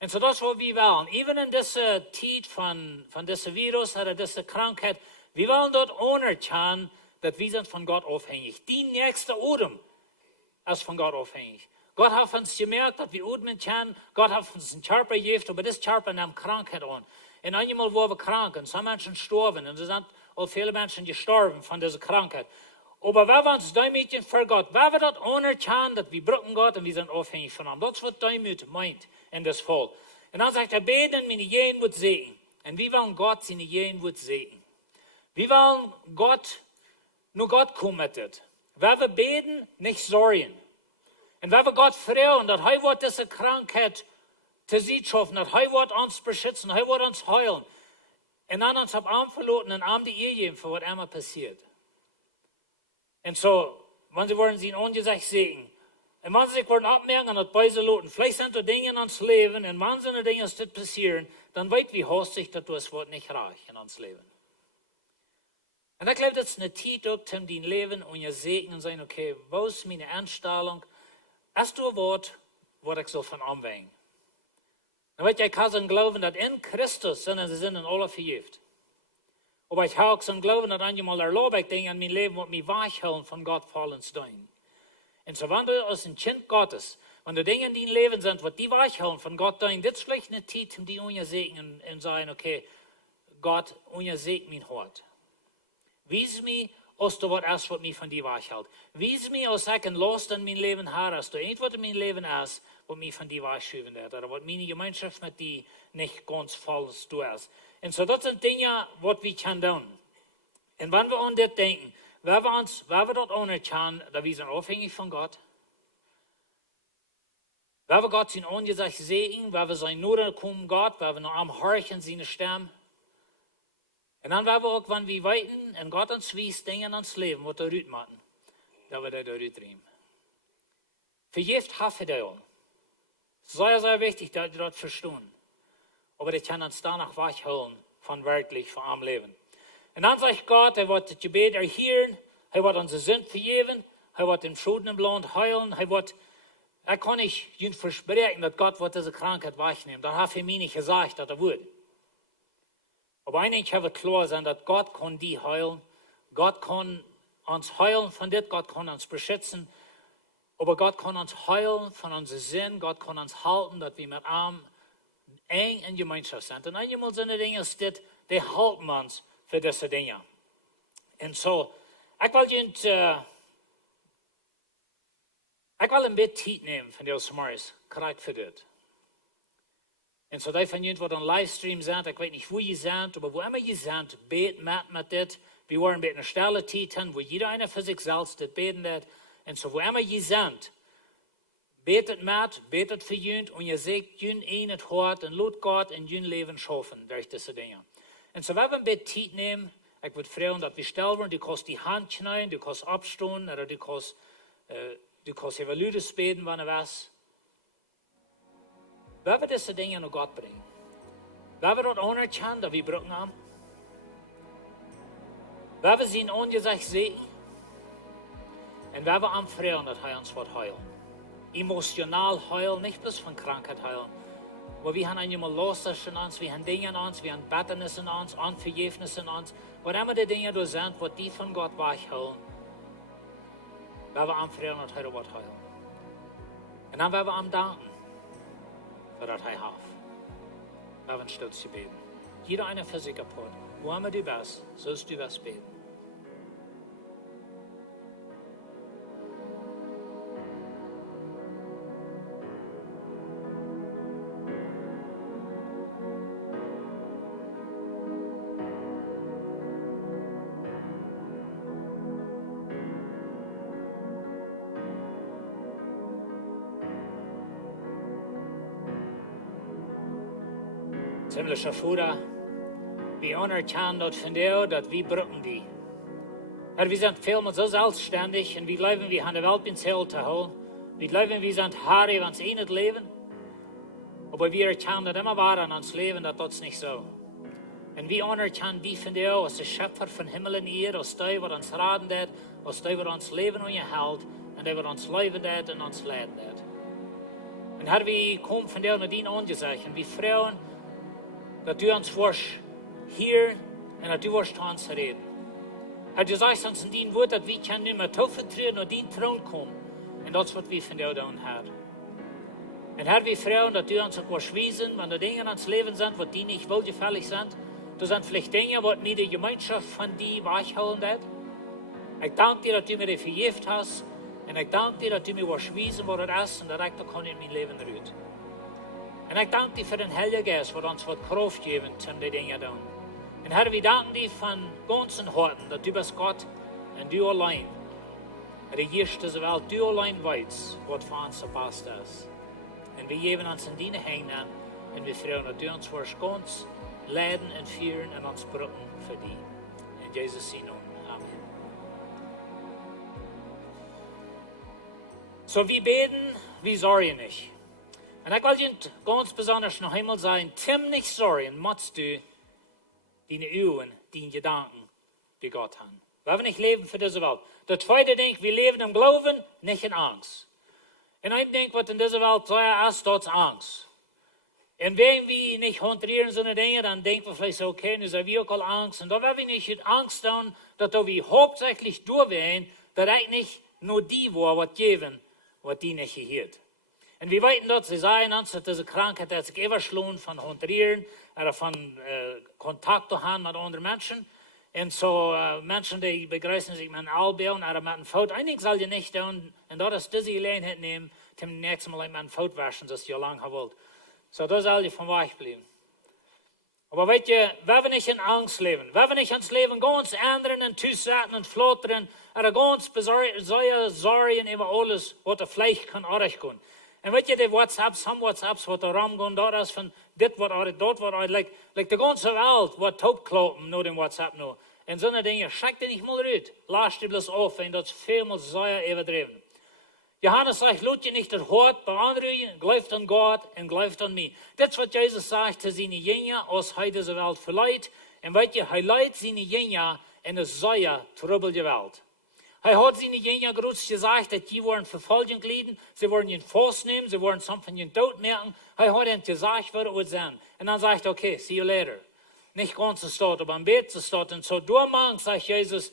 Und so das, was wir wollen, even in dieser Zeit von diesem Virus oder dieser Krankheit, wir wollen dort anerkennen, dass wir sind von Gott abhängig. Die nächste Atem ist von Gott abhängig. Gott hat uns gemerkt, dass wir atmen können. Gott hat uns einen Körper gegeben, aber das Körper nimmt Krankheit an. Und einmal waren wir krank und so Menschen starben und es sind auch viele Menschen gestorben von dieser Krankheit. Aber wenn wir uns demütigen für Gott, wenn wir das anerkennen, dass wir brauchen Gott und wir sind abhängig von ihm. Das ist, was Demut meint in das Volk. Und dann sagt er, beten, meine Jehen wird segnen. Und wir wollen Gott seine Jehen wird segnen. Wir wollen Gott, nur Gott kommt mit das. Wenn wir beten, nicht sorgen. Und wenn wir Gott fragen, dass er wird diese Krankheit zu sich schaffen, dass er wird uns beschützen, er wird uns heilen. Und dann uns auf Arm verloten und Arm die Ehe geben, für was immer passiert. Und so, wenn sie wollen, sie in Angesicht segnen. Und wenn sie sich wollen abmerken und das Beise loten, vielleicht sind da Dinge in uns Leben, und wenn so Dinge das passieren, dann weit wie hastig, dass das Wort nicht reicht in uns Leben. Und ich glaube, das ist eine Zeit, auch zum dein Leben und ihr segnen und sagen, okay, wo ist meine Einstellung? Hast du ein Wort, was ich so von anwenden? Dann wird ich kann glauben, dass in Christus sind sie in alle vergift. Aber ich habe auch so glauben, dass einmal erlaube ich Dinge in mein Leben, was mich weichhalten von Gott fallen zu tun. Und so wenn du als ein Kind Gottes, wenn du Dinge in deinem Leben sind, was die weichhalten von Gott tun, das ist vielleicht eine Zeit, die uns segnen und sagen, okay, Gott, uns segnet mein Hort. Wies mir, als du was mich von dir weichhält. Wies mir, als ich ein Last in mein Leben habe, als du irgendwas in mein Leben hast, was mich von dir weichschieben wird, oder was meine Gemeinschaft mit dir nicht ganz voll ist. Und so, das sind Dinge, was wir können tun. Und wenn wir an das denken, wenn wir dort anerkennen, dass wir sind abhängig von Gott, wenn wir Gott sein Angesicht sehen, wenn wir sein Not kommen, Gott, wenn wir noch am Horchen seine Stimme, und dann werden wir auch, wenn wir weiten und Gott uns wies, Dinge in uns Leben, was wir rüt machen, dass wir das rütreiben. Vergift Haffedell. Sehr, sehr wichtig, dass wir das verstehen. Aber das kann uns danach wachholen von wirklich, von am Leben. Und dann sagt Gott, er wird das Gebet erhören, er wird unsere Sünden vergeben, er wird den Schulden im Land heilen, er kann nicht ihnen versprechen, dass Gott wird diese Krankheit wegnehmen. Das hat er mir nicht gesagt, dass er würde. Aber eigentlich haben wir klar sein, dass Gott kann die heilen. Gott kann uns heilen von dem, Gott kann uns beschützen. Aber Gott kann uns heilen von unseren Sinn. Gott kann uns halten, dass wir mit ihm eng in Gemeinschaft sind. Und einmal sind die Dinge, die halten uns für diese Dinge. Und so, ich will ein bisschen Zeit nehmen von der Morgens, gerade für das. Und so, die von Ihnen, die an Livestream sind, ich weiß nicht, wo ihr seid, aber wo immer ihr seid, beten mit das. Wir wollen eine stille Zeit haben, wo jeder einer für sich selbst das beten wird. Und so, wo immer ihr seid, betet mit, betet für ihn und ihr seht ihn in das Hort und lasst Gott in ihrem Leben schaffen durch diese Dinge. Und so, wenn wir ein bisschen Zeit nehmen, ich würde freuen, dass wir still werden, du kannst die Hand schneiden, du kannst abstehen, oder du kannst über Leute beten, wenn du was. Wenn wir diese Dinge nach Gott bringen, wenn wir dort anerkennen, dass wir Brücken haben, wenn wir sie in Angesicht sehen, und wenn wir anfreuen, dass er uns wird heilen. Emotional heilen, nicht bloß von Krankheit heilen. Aber wir haben einmal Losses in uns, wir haben Dinge in uns, wir haben Betternis in uns, Unvergebnis in uns. Was immer die Dinge da sind, was die von Gott weichholen, wenn wir anfreuen, dass er wird heilen. Und dann werden wir ihm danken, für das er hat. Wir werden stolz zu beten. Jeder eine für sich kaputt. Wo immer du bist, sollst du was beten. Himmlischer Vater, wir anerkennen dort von dir, dass wir brücken die. Herr, wir sind vielmal so selbstständig und wir glauben, wir haben die Welt ins Ziel zu holen. Wir glauben, wir sind Herr, wenn sie nicht leben. Aber wir erkennen das immer wahr an uns Leben, dass das nicht so. Und wir anerkennen die von dir als der Schöpfer von Himmel und Erde, als der, der uns raten wird, als der, der uns Leben und erhält, und der, der uns leben wird und uns leiden wird. Und Herr, wir kommen von dir nach deinem Angesicht und wir freuen, dass du uns wirst hier und dass du wirst uns reden. Herr, du sagst uns in deinem Wort, dass wir nicht mehr vertrauen und deinen Thron kommen. Und das wird wir von dir tun, Herr. Und Herr, wir freuen, dass du uns auch wirst wiesen, wenn da Dinge in uns Leben sind, die nicht wohlgefällig sind. Das sind vielleicht Dinge, die mir die Gemeinschaft von dir weichholen wird. Ich danke dir, dass du mir die vergift hast. Und ich danke dir, dass du mir wirst wiesen, wo das ist und dass ich da kann in mein Leben rühren. Und ich danke dir für den Heiligen Geist, der uns Kraft geben, um die Dinge zu tun. Und Herr, wir danken dir von ganzen Herzen, dass du bist Gott und du allein regierst diese Welt. Du allein weißt, was für uns der Beste ist. Und wir geben uns in deine Hände und wir freuen, dass du uns wirst ganz leiden und führen und uns brücken für dich. In Jesus' Namen. Amen. So, wir beten, wir sorgen nicht. Und ich will Ihnen ganz besonders noch einmal sagen, Tim nicht sorgen, musst du deine Augen, deine Gedanken die Gott hat. Weil wir nicht leben für diese Welt. Der zweite Ding, wir leben im Glauben, nicht in Angst. Und ein Ding, was in dieser Welt teuer ist, das ist Angst. Und wenn wir nicht honorieren so eine Dinge, dann denken wir vielleicht so, okay, dann sind wir auch Angst. Und da werden wir nicht mit Angst tun, dass wir hauptsächlich durchwehen, dass eigentlich nur die war, was geben, was die nicht gehört. Und wir wissen, dass sie sagen, dass diese Krankheit hat sich überschlagen von honorieren oder von Kontakt zu haben mit anderen Menschen. Und so Menschen, die begrüßen sich mit einem Albellen oder mit einem Fout. Eigentlich soll ihr nicht tun, und das ist diese Gelegenheit nehmen, zum nächsten Mal mit einem Fout waschen, das ihr lange wollt. So, da soll ihr von weich bleiben. Aber weißt du, wenn wir nicht in Angst leben, wenn wir nicht ins Leben ganz ändern und zusagen und flottern, oder ganz sorgen über alles, was der Fleisch kann auch kann. Und weißt du, die WhatsApps, was da rumgehen, da ist von dit wat uit, dort wat uit, like de ganze Welt wat taubkloppen nur dem WhatsApp nur. Und so eine Dinge, schreck dir nicht mal rüt, lass dir bloß auf, wenn das vielmal sehr übertrieben. Johannes sagt, lut je nicht das Hort beanrufen, glaubt an Gott und glaubt an mich. Das ist, was Jesus sagt zu seinen Jüngern, als er diese Welt verleiht. Und weißt du, er leitet seine Jünger in eine sehr troubelige Welt. Er hat seine Jünger groß gesagt, dass die wollen Verfolgung leiden, sie wollen ihn festnehmen, sie wollen something in Tod merken. Er hat ihnen gesagt, was wird sein. Und dann sagt er, okay, see you later. Nicht ganz zu Start, aber am Bett zu Start. Und so durchmachen, sagt Jesus,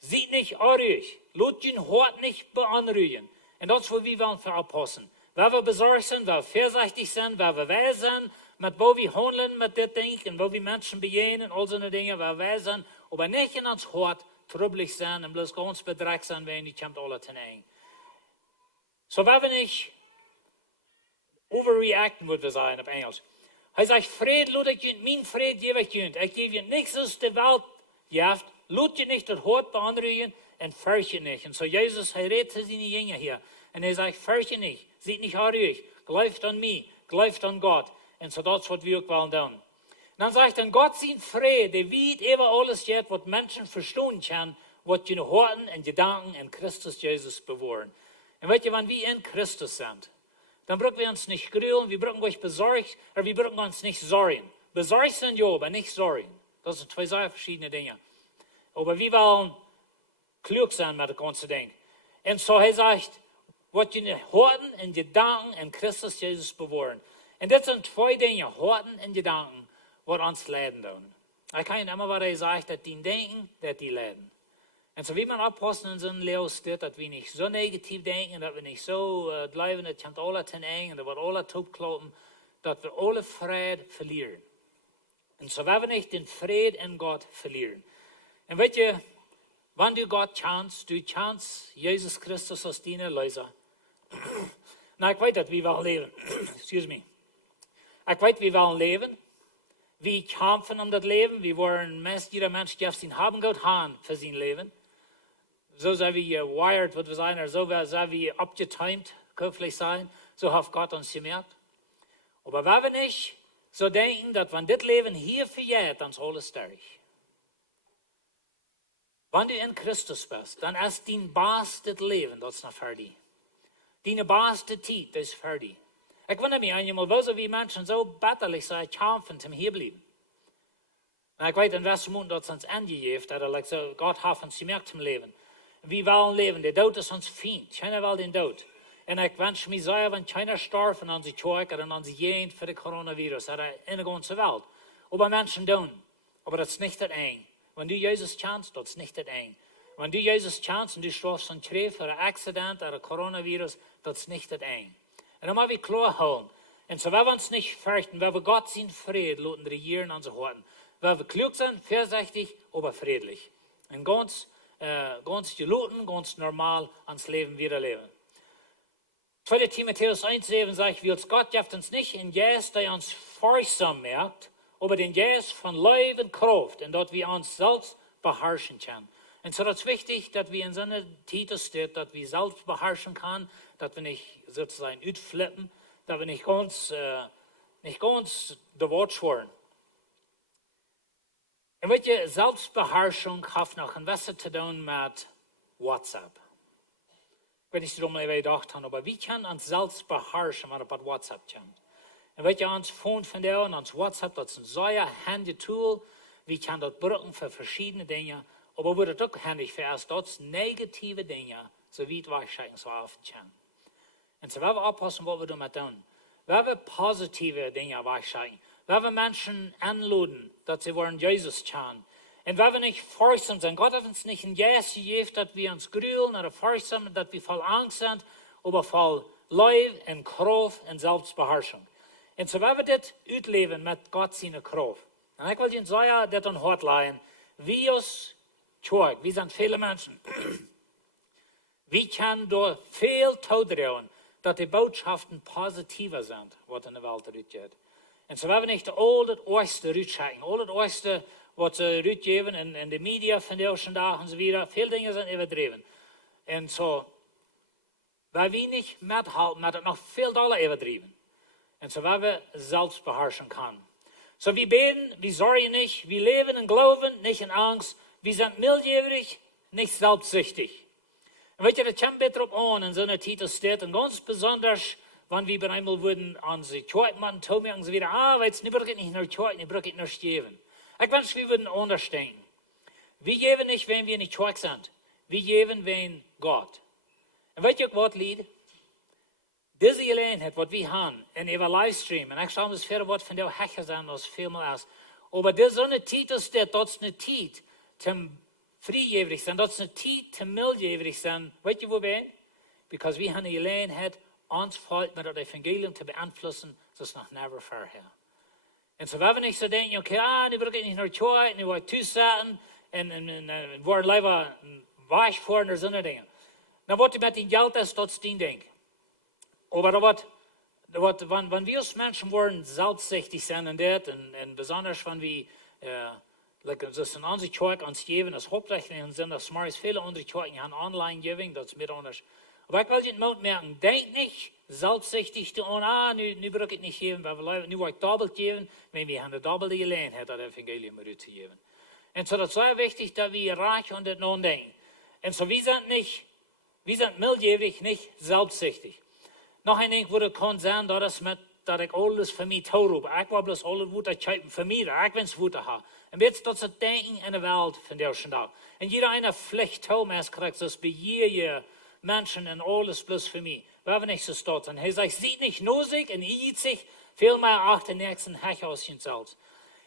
sieht nicht ruhig, lut ihn Hort nicht beanrufen. Und das ist, wo wir wollen verpassen. Weil wir besorgt sind, weil wir vorsichtig sind, weil wir wehr sind, mit wo wir handeln mit dem Ding und wo wir Menschen begegnen, all so eine Dinge, weil wir wehr sind, aber nicht in uns Hort trüblich sein und bloß ganz bedreckt sein, wenn die kommt alle hinein. So, weil wir nicht overreacten, würde wir sagen auf Englisch. Er sagt, Fried, lud ich jünt, mein Fried gebe ich jünt. Ich gebe jünt nichts aus der Welt, jaft, lud je nicht das Hort beanrufen und fürchte nicht. Und so Jesus, er redet zu seinen Jüngern hier. Und er sagt, fürchte nicht, seid nicht ruhig, glaubt an mich, glaubt an Gott. Und so das, was wir auch wollen tun. Dann sagt er, Gott sein Friede, der weit über alles geht, was Menschen verstehen können, was die Horten und Gedanken in Christus Jesus bewahren. Und weißt ihr, wenn wir in Christus sind, dann brauchen wir uns nicht grühlen, wir brauchen euch besorgt, aber wir brauchen uns nicht sorgen. Besorgt sind ja, aber nicht sorgen. Das sind zwei sehr verschiedene Dinge. Aber wir wollen klug sein mit dem ganzen Ding. Und so er sagt, was die Horten und Gedanken in Christus Jesus bewahren. Und das sind zwei Dinge, Horten und Gedanken, was uns leiden tun. Ich kann immer wieder sagen, dass die denken, dass die leiden. Und so wie man abpassen in so einem Leben steht, dass wir nicht so negativ denken, dass wir nicht so bleiben, dass kommt alle hinein, dass wir alle taubkloppen, dass wir alle Frieden verlieren. Und so werden wir nicht den Frieden in Gott verlieren. Und weißt du, wenn du Gott kannst, du kannst Jesus Christus als deine Löser. Na, ich weiß, dass wir wollen leben. Excuse me. Ich weiß, wir wollen leben. Wir kämpfen um das Leben. Wir wollen, jeder Mensch darf ihn haben, Gott haben für sein Leben. So sind wir wired, würde wir sagen, oder so sind wir abgetimed, kann vielleicht sein. So hat Gott uns gemerkt. Aber wenn wir nicht so denken, dass wenn das Leben hier verjährt, dann ist alles durch. Wenn du in Christus bist, dann ist dein bestes Leben, das ist noch fertig. Deine beste Zeit, das ist fertig. Ich wundere mich einmal, wo wie Menschen so betterlich sind, kämpfen, zum Hierbleiben. Und ich weiß, in welchem Mund das uns angegeben oder like so, Gott hat uns gemerkt zum Leben. Wir wollen leben, der Tod ist uns Feind, keiner will den Tod. Und ich wünsche mir sehr, wenn keiner starb an unsere Kirche oder an unsere Gegend für das Coronavirus oder in der ganzen Welt. Aber Menschen tun. Aber das ist nicht das eng. Wenn du Jesus kennst, das ist nicht das eng. Wenn du Jesus kennst und du stirbst an Krieg oder ein Accident oder Coronavirus, das ist nicht das eng. Und dann müssen wir klar halten. Und so, wenn wir uns nicht fürchten, wenn wir Gott sein Frieden lassen regieren an unsere Horten. Wenn wir klug sind, vorsichtig, aber friedlich. Und ganz geluten, ganz normal ans Leben wiederleben. 2. Timotheus 1,7 sagt, wie uns Gott gibt uns nicht in Geist, der uns furchtsam merkt, aber den Geist von Leib und Kraft, und dort wir uns selbst beherrschen können. Und so ist es wichtig, dass wir in so einer Titel steht, dass wir selbst beherrschen können, dass wir nicht sozusagen utflippen, dass wir nicht ganz das Wort schwören. Und weißt du, Selbstbeherrschung hat noch ein bisschen zu tun mit WhatsApp. Ich weiß nicht, darum gedacht habe, aber wie kann uns selbst beherrschen, wenn wir bei WhatsApp kommen? Und weißt du, uns Phone von der und uns WhatsApp, das ist ein sehr handy Tool. wie kann das brücken für verschiedene Dinge, aber wo das auch handig für erst dort negative Dinge, so wie es wahrscheinlich so oft kann. Und so werden wir aufpassen, was wir damit tun. Wenn wir positive Dinge wahrscheinlich, wenn wir Menschen anladen, dass sie wollen Jesus kennen, und wenn wir nicht furchtsam sind, Gott hat uns nicht ein Yes gegeben, dass wir uns grühlen oder furchtsam sind, dass wir voll Angst sind, aber voll Leib und Kraft und Selbstbeherrschung. Und so werden wir das ausleben mit Gott seiner Kraft. Und ich will Ihnen sagen, das an Hort leihen, wie uns tun, wir sind viele Menschen, wir können durch viel tun, dass die Botschaften positiver sind, was in der Welt rausgeht. Und so werden wir nicht all das Äußere rausschicken, all das Äußere, was sie rausgeben in den Medien von der schon da und so weiter. Viele Dinge sind übertrieben. Und so, weil wir nicht mithalten, wird es noch viel doller übertrieben. Und so, weil wir selbst beherrschen können. So, wir beten, wir sorgen nicht, wir leben in Glauben, nicht in Angst. Wir sind mildjährig, nicht selbstsüchtig. Und weet je, das kommt beter op an in so einer Titel steht. Und ganz besonders, wenn wir einmal würden an die Kirche machen, Tommy und so wieder, weil es nicht nur Kirche, nicht nur geben. Ich wünsche, wir würden anders denken. Wir geben nicht, wenn wir nicht Kirche sind. Wir geben, wenn Gott. Und weet je ook wat, Lied? Diese Gelegenheit, was wir haben, in über Livestream, und ich schaue mir das viele Wort von der Hecher sein, als vielmal aus. Aber das so eine Titel steht, das ist eine Titel zum vrijgevig zijn, dat is een tijd te mildjevig zijn. Weet je waarbij? Because we hebben een gelegenheid ons volk met het evangelium te beïnvloeden, zoals nog never vorher. En zo hebben we niet zo denken, okay, nu wil ik niet naar Tjoe, nu wil ik toezetten, en worden liever weich voor naar zo'n dingen. Nou, wat je met die geld is, dat is die ding. Maar wanneer we als mensen worden zelfsichtig zijn en dat, en besonders wanneer we like, das in onze kerk ons geven als hoofdrechten zijn, dat maar viele andere kerken gaan online giving, dat is meer anders. Aber ich will je het merken, denk niet zelfsichtig te doen, nu wil ik het niet geven, weil nu wil ik dobbelt geven, wenn wir haben de doppelte gelegenheid dat evangelium uit te geven. En zo dat is zeer wichtig, dat we raak aan dit nou denken. En zo we zijn mildjährig, niet zelfsichtig. Nog een ding, wo het kan zijn, dat is met dat ik alles voor mij toeroep. Ik wil bloß alles wat ik kijken voor mij, ik wens wat ik heb. En weet dat ze denken in de wereld van deze dag. En jeder eine Pflicht Thomas krijgt, dus beheer je mensen en alles bloß voor mij. We hebben niet zo stot. En hij zegt, ziet niet nur zich en iet zich, veel meer achter de nächsten hek als jezelf.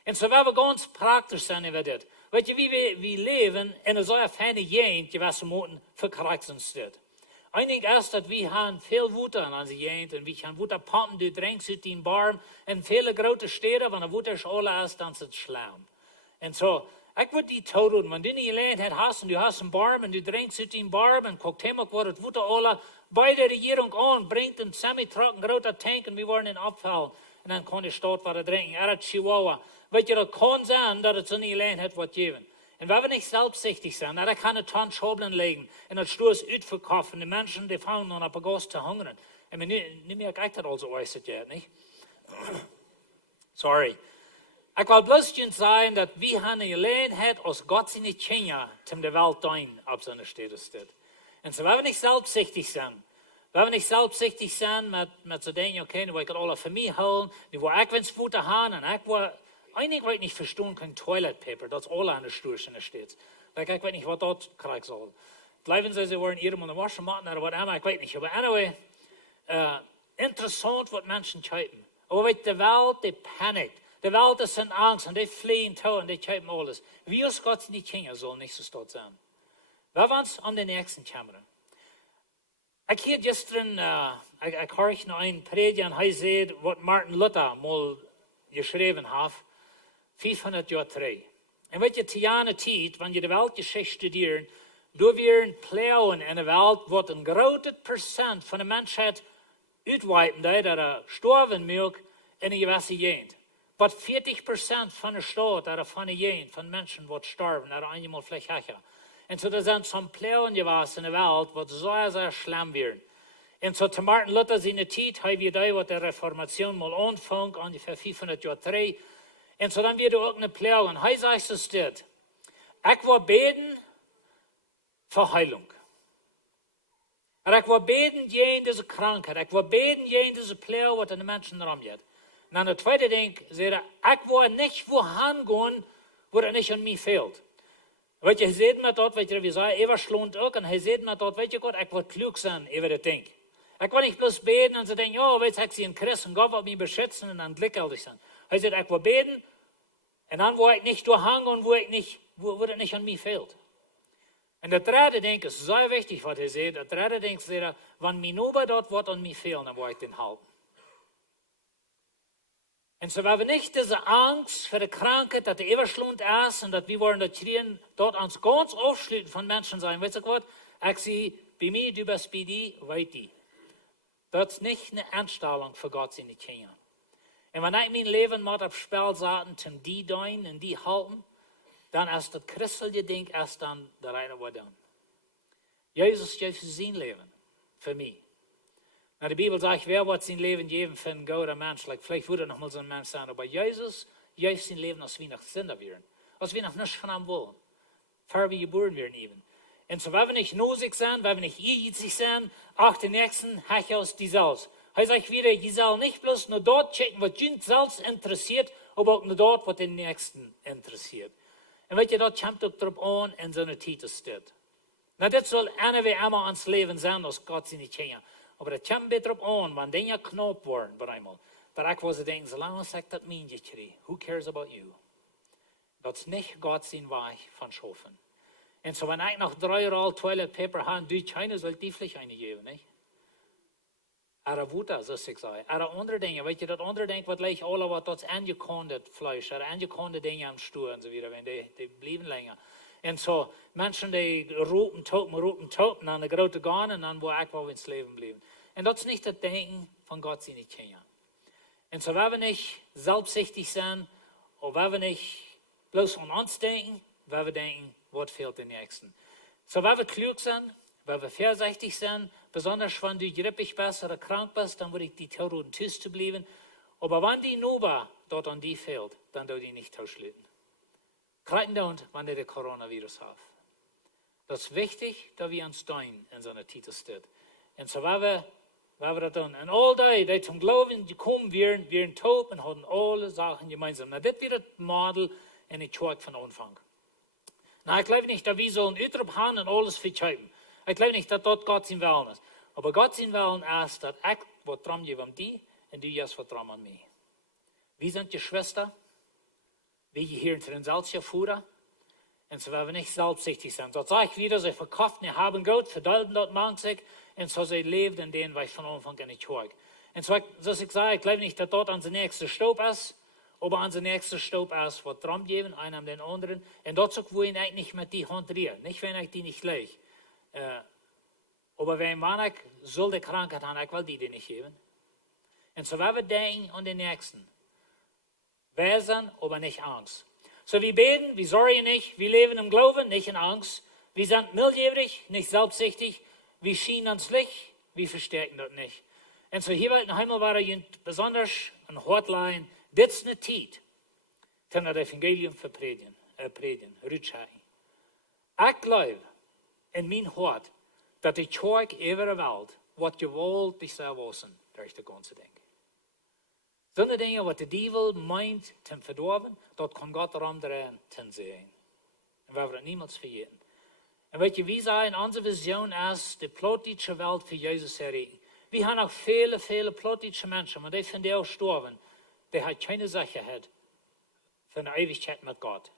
En zo hebben we ganz praktisch zijn over dit. Weet je, wie leven in een zo'n fijne jeent, je was moeten verkrijgen staat. Ik denk eerst dat we hebben veel water aan onze jeent en we gaan water pompen, die drinkt uit die barm. En vele grote steden, wanneer water is alle is, dan is het slam. En zo, ik wil die toe doen, want die gelegenheid hast en du hast een barm en du drinkt uit die barm en kookt hem ook wat het water alle bij de regering aan, brengt een semi-trocken grote tank en we worden in afval. En dan kan de stad wat drinken, er het Chihuahua. Weet je, dat kan zijn dat het zo'n gelegenheid wordt geven. En we niet zelfsichtig zijn, dat kan het aan schobelen leggen en dat stoos uitverkaufen. De mensen die vangen dan op een gast te hongeren. En nu meer kijk dat al zo uitzet, niet? Sorry. Ik wil bloos zeggen dat we hebben een gelegenheid als God zijn kinderen om de wereld doen op zo'n steden staat. En zo we niet zelfsichtig zijn. We hebben niet zelfsichtig zijn met zo denken, oké, nu wil ik het alle voor mij houden, nu wil ik wens voeten hebben en ik wil... Eigenlijk weet ik niet verstaan kan toilet paper, dat is alle aan de stoeltje steeds. Like, ik weet niet wat dat krijgen zal. Blijven ze worden hier om de waschen maken of wat immer, ik weet niet. Maar anyway, interessant wat mensen kijken. Maar weet de wereld, die panikt. De wereld is in angst en die vliegen toe en die kijken alles. Wie als God die kinderen zullen niet zo stot zijn. We waren aan de nächste kamer. Ik heb gisteren, ik hoor nog een prediger en hij zei wat Martin Luther mal geschreven heeft. 500 jaar terug. En weet je, Tiana tijd, wanneer je de wereldgeschichte studeert, door weer pleuwen in de wereld, wordt een grote procent van de mensheid uitwijpen, dat er sterven moet in een gewisse jeent. Wat 40% van de stad, dat er van de jeent, van mensen wordt sterven, dat er eenmaal vlek hekken. En zo er zijn zo'n pleuwen geweest in de wereld, wat zeer, zeer schlimm wordt. En zo te Martin Luther zijn tijd, hij weer daar wat de Reformation mal aanvangt, ongeveer 500 jaar terug. En zo dan weer ook een pleuw. En hij zegt zo dit. Ik wil beden voor heilung. En ik wil beden tegen deze krankheid. Ik wil beden tegen deze pleuw wat in de mensen erom gaat. En dan de tweede ding, zei hij, ik wil niet wohin gaan wo er nicht an mich fehlt. Weet je, hij zegt me dat, weet je, wie zei, even slond ook, en hij zegt me dat, weet je God, ik wil klug zijn, over dat ding. Ik wil niet bloß beten en ze denken, oh, weet je, ik zie een Christ en God wil mij beschützen en dan glücklich zijn. Hij zegt, ik wil beten en dan wo ik niet doorhangen en wo het niet aan mij fehlt. En dat derde ding is zo wichtig wat hij zegt. Dat derde ding is, wanneer mijn ober dat wat aan mij fehlt, dan wil ik den houden. En zo hebben we niet deze angst voor de krankheid, dat de everslund is en dat we worden dat schreien, dat ons ganz afsluiten van mensen zijn. Weet je wat? Ik zie, bij mij, du bist bij die, weet die. Dat is niet een aanstelling voor God in de kinderen. En wanneer ik mijn leven moet op spel zetten, ten die doen en die houden, dan is dat christelijke ding is dan de reine wat doen. Jezus geeft zijn leven voor mij. Nou, de Bibel zegt, wer wordt zijn leven geven voor een goede mens? Vielleicht würde noch mal so ein Mensch sein, aber Jesus geeft zijn leven als wir noch Sünder wären. Als wir noch nichts von ihm wollen. Vor wir geboren werden eben. Und so, wenn wir nicht nosig sind, wenn wir nicht ehrgeizig sind, auch den Nächsten, hech aus die selbst. Hij sagt wieder, je soll nicht bloß nur dort checken, was ihn selbst interessiert, aber auch nur dort, was den Nächsten interessiert. Und weet je, dat kommt auch drauf an, in so einer Titel steht. Nou, dat soll einer wie immer ans Leben sein, als Gott sie nicht kennt. Aber das kommt mir drauf an, wenn Dinge knapp worden, bei einmal, dass ich was denken, solange ich das meine, who cares about you? Das ist nicht Gott sein Weg von Schaffen. Und so, wenn ich noch 3 Roll Toilet Paper habe, du keine soll die Pflicht eingeben, nicht? Aber Wutter, so ich sage. Aber andere Dinge, weißt du, das andere Ding, was gleich alle, was das angekonnte Fleisch, oder angekonnte Dinge am Stuhl und so wieder, wenn die bleiben länger. Und so, Menschen, die roepen, topen, aan de grote gaan en dan wil ik wel ins Leben bleiben. Und das ist nicht das Denken von Gott, sie nicht kennen. Und so, wenn wir nicht selbstsüchtig sind, oder wenn wir nicht bloß an uns denken, wenn wir denken, was fehlt den Nächsten. So, wenn wir klug sind, wenn wir vorsichtig sind, besonders wenn du grippig bist oder krank bist, dann würde ich die Theorie tüß zu bleiben. Aber wenn die Nuba dort an die fehlt, dann darf die nicht tauschlitten. Gerade dann, wenn der Coronavirus hat. Das ist wichtig, dass wir uns tun in so einer Titel steht. Und so, wenn wir das tun. Und all die zum Glauben gekommen wären taub und haben alle Sachen gemeinsam. Na, das wird das Model in der Kirche von Anfang. Na, ich glaube nicht, dass wir so ein Utrop haben und alles verscheiden. Ich glaube nicht, dass dort Gott sein Willen ist. Aber Gott sein Willen ist, dass ich was dran gebe an die und du jetzt was dran an mich. Wir sind Geschwister. Wir gehören zu den Salzjahrfuhren. Und so werden wir nicht selbstsüchtig sein. Dort sage ich wieder, sie verkaufen ihr Haben Geld, verdeuten dort manchmal, und so sie lebt in denen, weil ich von Anfang an nicht höre. Und so, ich sage, ich glaube nicht, dass dort unser nächster Staub ist, aber unser nächster Staub ist, was dran geben, einer an den anderen. Und dort so, wo ich eigentlich nicht mit die Hand rühre, nicht wenn ich die nicht lege. Aber wenn ich soll die Krankheit haben, ich will die nicht geben. Und so werden wir denken an den Nächsten. Wesen, aber nicht Angst. So, wir beten, wir sorgen nicht, wir leben im Glauben, nicht in Angst. Wir sind mildjährig, nicht selbstsüchtig. Wir schienen ans Licht, wir verstärken das nicht. Und so, hier in Himmel war besonders ein Hotline, das ist eine Zeit, das Evangelium für predigen, rutschhaken. Ich glaube, in mein Hort, dass die Kirche über der Welt, was gewollt dich sehr wissen, durch das ganze Ding. So eine Dinge, was der Teufel meint, zu verdorben, dort kann Gott daran drehen, zu sehen. Und wir werden niemals vergessen. Und weet je, wie sagen, unsere Vision ist, die plottische Welt für Jesus erreichen. Wir haben auch viele plottische Menschen, und die von der gestorben, die haben keine Sicherheit für eine Ewigkeit mit Gott.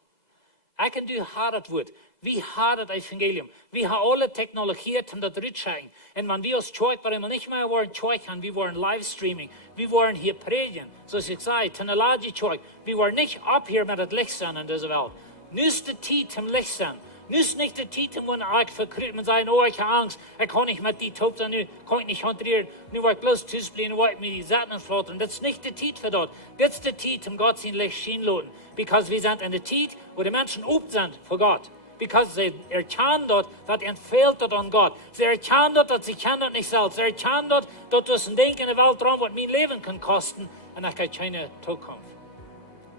Ich und du haben das Wort. Wir haben das Evangelium. Wir haben alle Technologie, um das rutschhaken. Und wenn wir als Kirche bei einmal nicht mehr wollen Kirche haben, wir wollen Livestreaming, wir wollen hier predigen. So ich sage, in der Lage Kirche, wir wollen nicht ab hier mit dem Licht sein in dieser Welt. Nu ist die Zeit zum Licht sein. Nu ist nicht die Zeit, wo ich verkrüht und sagen, oh, ich habe Angst, ich kann nicht mit die Taub sein, nu kann ich nicht konzentrieren, nu will ich bloß tüß bleiben, will ich mir die Sachen flotten. Das ist nicht die Zeit für dort. Das ist die Zeit, um Gott sein Licht schien lassen. Because wir sind in der Zeit, wo die Menschen oben sind für Gott. Because sie erkennen dort, dass ihnen fehlt dort an Gott. Sie erkennen dort, dass sie kennen das nicht selbst. Sie erkennen dort, dass das ein Ding in der Welt dran, was mein Leben kann kosten, und ich habe keine Zukunft.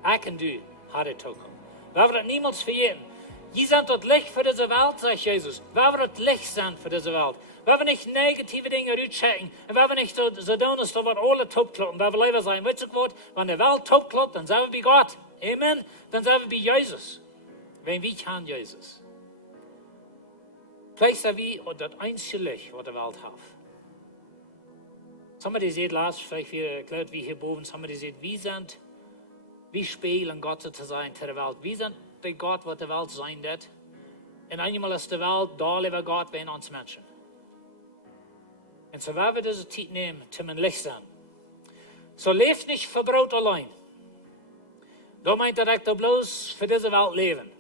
Ich und du haben eine Zukunft. Wir werden das niemals vergessen. Sie sind dort Licht für diese Welt, sagt Jesus. Wir werden das Licht sein für diese Welt. Wir werden nicht negative Dinge rauschecken. Und wir werden nicht so tun, dass wir alle top kloppen. Wir werden lieber sagen, weißt du was, wenn die Welt top kloppt, dann sind wir bei Gott. Amen. Dann sind wir bei Jesus. wenn wir kennen Jesus. Vielleicht sind wir das einzige Licht, was die Welt hat. Somebody sieht last, vielleicht wie hier oben, somebody sieht, wie spielen Gott zu sein zu der Welt. Wie sind der Gott, was die Welt sein wird? Und einmal ist die Welt, da lebt Gott bei uns Menschen. Und so werden wir diese Zeit nehmen, zum Licht sein. So lebt nicht für Brot allein. Da meint ich da bloß für diese Welt leben.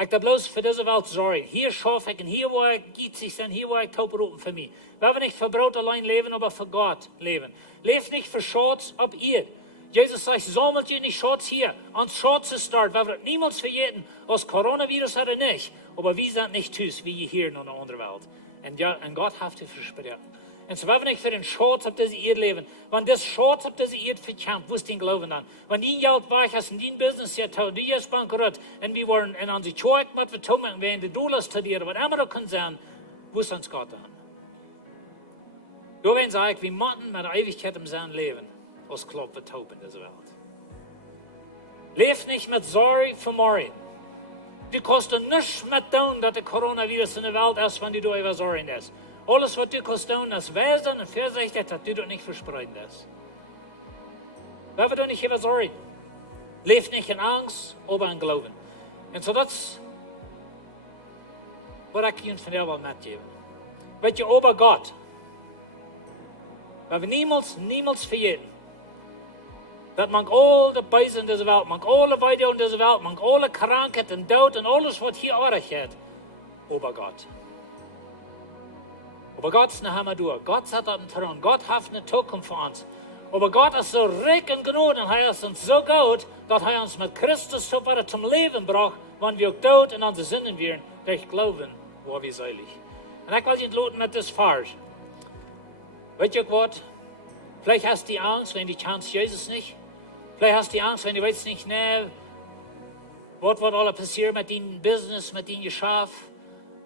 Ich da bloß für diese Welt sorgen. Hier schaffe ich und hier wo ich geht sich sein, hier wo ich taub rufen für mich. Wir werden nicht für Brot allein leben, aber für Gott leben. Lebt nicht für Schatz ab ihr. Jesus sagt, sammelt ihr nicht Schatz hier. Ans Schatz ist dort. Wir werden niemals verjäten, aus Coronavirus oder nicht. Aber wir sind nicht tüß, wie hier in einer anderen Welt. Und ja, und Gott hat es versprochen. Und so werden wir nicht für den Schatz auf diese Erde leben. Wenn das Schatz auf diese Erde verkämpft, wo ist den Glauben dann? Wenn die Geld weg ist und die Business hier tun, die ist bankrott, und wir wollen in unsere Zeug mit wir tun, wenn die Dollar studieren, was immer da kann sein, wo ist uns Gott dann? Du wenn sagt, wir müssen mit der Ewigkeit im Sein leben, was klappt wir taub in dieser Welt. Lebt nicht mit Sorge für morgen. Du kannst nichts mit tun, dass der Coronavirus in der Welt ist, wenn du über Sorgen ist. Alles, was du kannst tun, ist Wesen und Vorsichtig, dass du nicht verspreiten lässt. Weil wir nicht über Sorgen. Lebt nicht in Angst, aber in Glauben. Und so das, was ich Ihnen von der Welt mitgeben. Weet je, über Gott. Weil wir niemals verjäten. Dat man all de Beisen in deze Welt, man alle Weide in deze Welt, man alle Krankheit und Tod und alles, was hier aardig hat, über Gott. Aber Gott ist nicht immer durch. Gott hat einen Thron. Gott hat eine Zukunft für uns. Aber Gott ist so reich in Gnade und er ist uns so gut, dass er uns mit Christus so weit zum Leben braucht, wenn wir tot in unsere Sünden wären, durch Glauben, wo wir seilig. Und ich will nicht loten mit das falsch. Weet je was? Vielleicht hast du die Angst, wenn du kennst Jesus nicht. Vielleicht hast du die Angst, wenn du weißt nicht, ne, was wird alles passieren mit deinem Business, mit deinem Geschäft,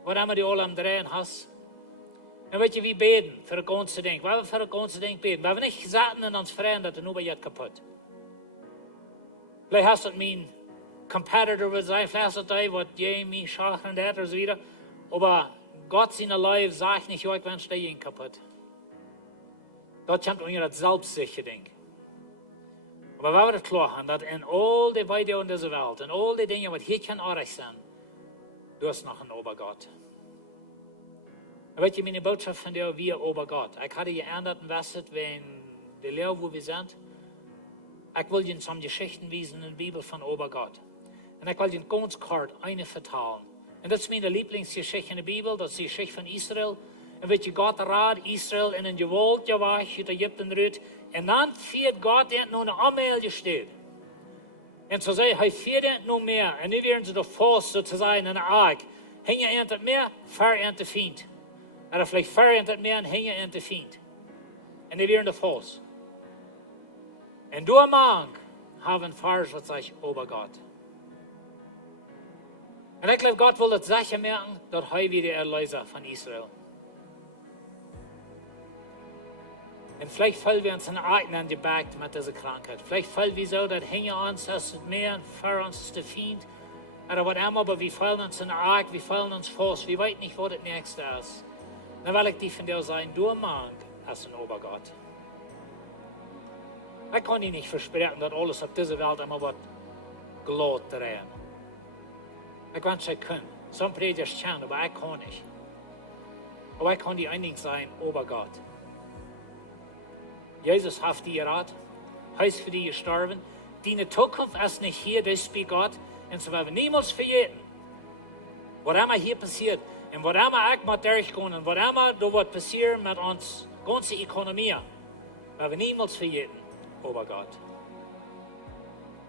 was immer du alle am Drehen hast. Und weet je, wie beten für das ganze Ding? Weil wir für das ganze Ding beten. Weil wir nicht sagen in uns Freien, dass nur bei jetzt kaputt. Vielleicht hast du mein Competitor will sein, vielleicht hast du das, was mich schachen und das und so weiter. Aber Gott seine Leib sagt nicht, ich wünsche dir ihn kaputt. Gott kommt um das selbstsicher Ding. Aber wenn wir das klar haben, dass in all die Weide in dieser Welt, in all die Dinge, was hier kann artig sein, du hast noch einen Obergott. Und weet je, meine Botschaft von dir, wir Obergott. Ich hatte geändert und was wenn die Lehre, wo wir sind. Ich will Ihnen some Geschichten wiesen in der Bibel von Obergott. Und ich will Ihnen ganz kurz eine vertellen. Und das ist meine Lieblingsgeschichte in der Bibel, das ist die Geschichte von Israel. Und weet je, Gott rat Israel in ein Gewalt, ja war ich, Ägypten rührt. Und dann führt Gott, der noch eine Anmeldung steht. Und so sagt er, führt noch mehr. Und nu werden sie doch fast sozusagen in der Ark. Hingen erntet mehr, vererntet Feind. Oder vielleicht vererntet mehr und hingen erntet Feind. Und die werden doch fast. Und du mag haben falsch, was sagt Obergott. Und ich glaube, Gott will das sicher merken, dass er wieder der Erlöser von Israel. Und vielleicht fallen wir uns in Arten an die Back mit dieser Krankheit. Vielleicht fallen wir so, dass hinter uns ist mehr und vor uns ist der Feind. Oder was immer, aber wir fallen uns in der Ark, wir fallen uns fast. Wir wissen nicht, wo das nächste ist. Dann will ich dir von dir sagen, du mag als ein Obergott. Ich kann dir nicht versprechen, dass alles auf dieser Welt immer was glatt drehen. Ich wünsche, ich kann. Some Prediger kann, aber ich kann nicht. Aber ich kann dir einig sein, Obergott. Jesus hat dir Rat, er ist für dich gestorben. Deine Zukunft ist nicht hier, das ist bei Gott. Und so werden wir niemals verjäten. Was immer hier passiert, und was immer ich mit durchgehen, und was immer da wird passieren mit uns, ganze Ökonomie, werden wir niemals verjäten, über Gott.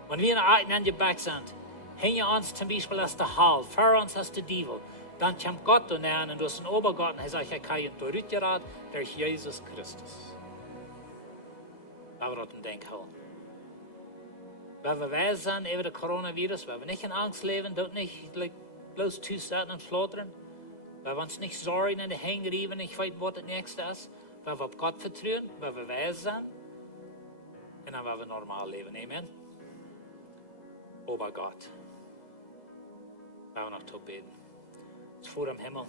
Wenn wir in der Alten angebaut sind, hinter uns zum Beispiel als der Hall, vor uns als der Teufel, dann kommt Gott und du hast einen Obergott und er sagt, ich habe ihn durchgeraten durch Jesus Christus. Weil wir dort denken. Weil wir weiß sind über das Coronavirus, weil wir nicht in Angst leben, dort nicht bloß zusagen und flattern, weil wir uns nicht sorgen in den Hängen rieben, nicht weit, was das nächste ist, weil wir auf Gott vertrauen, weil wir weiß sind und dann weil wir normal leben. Amen. Ober Gott. wir noch zu beten. Jetzt vor dem Himmel.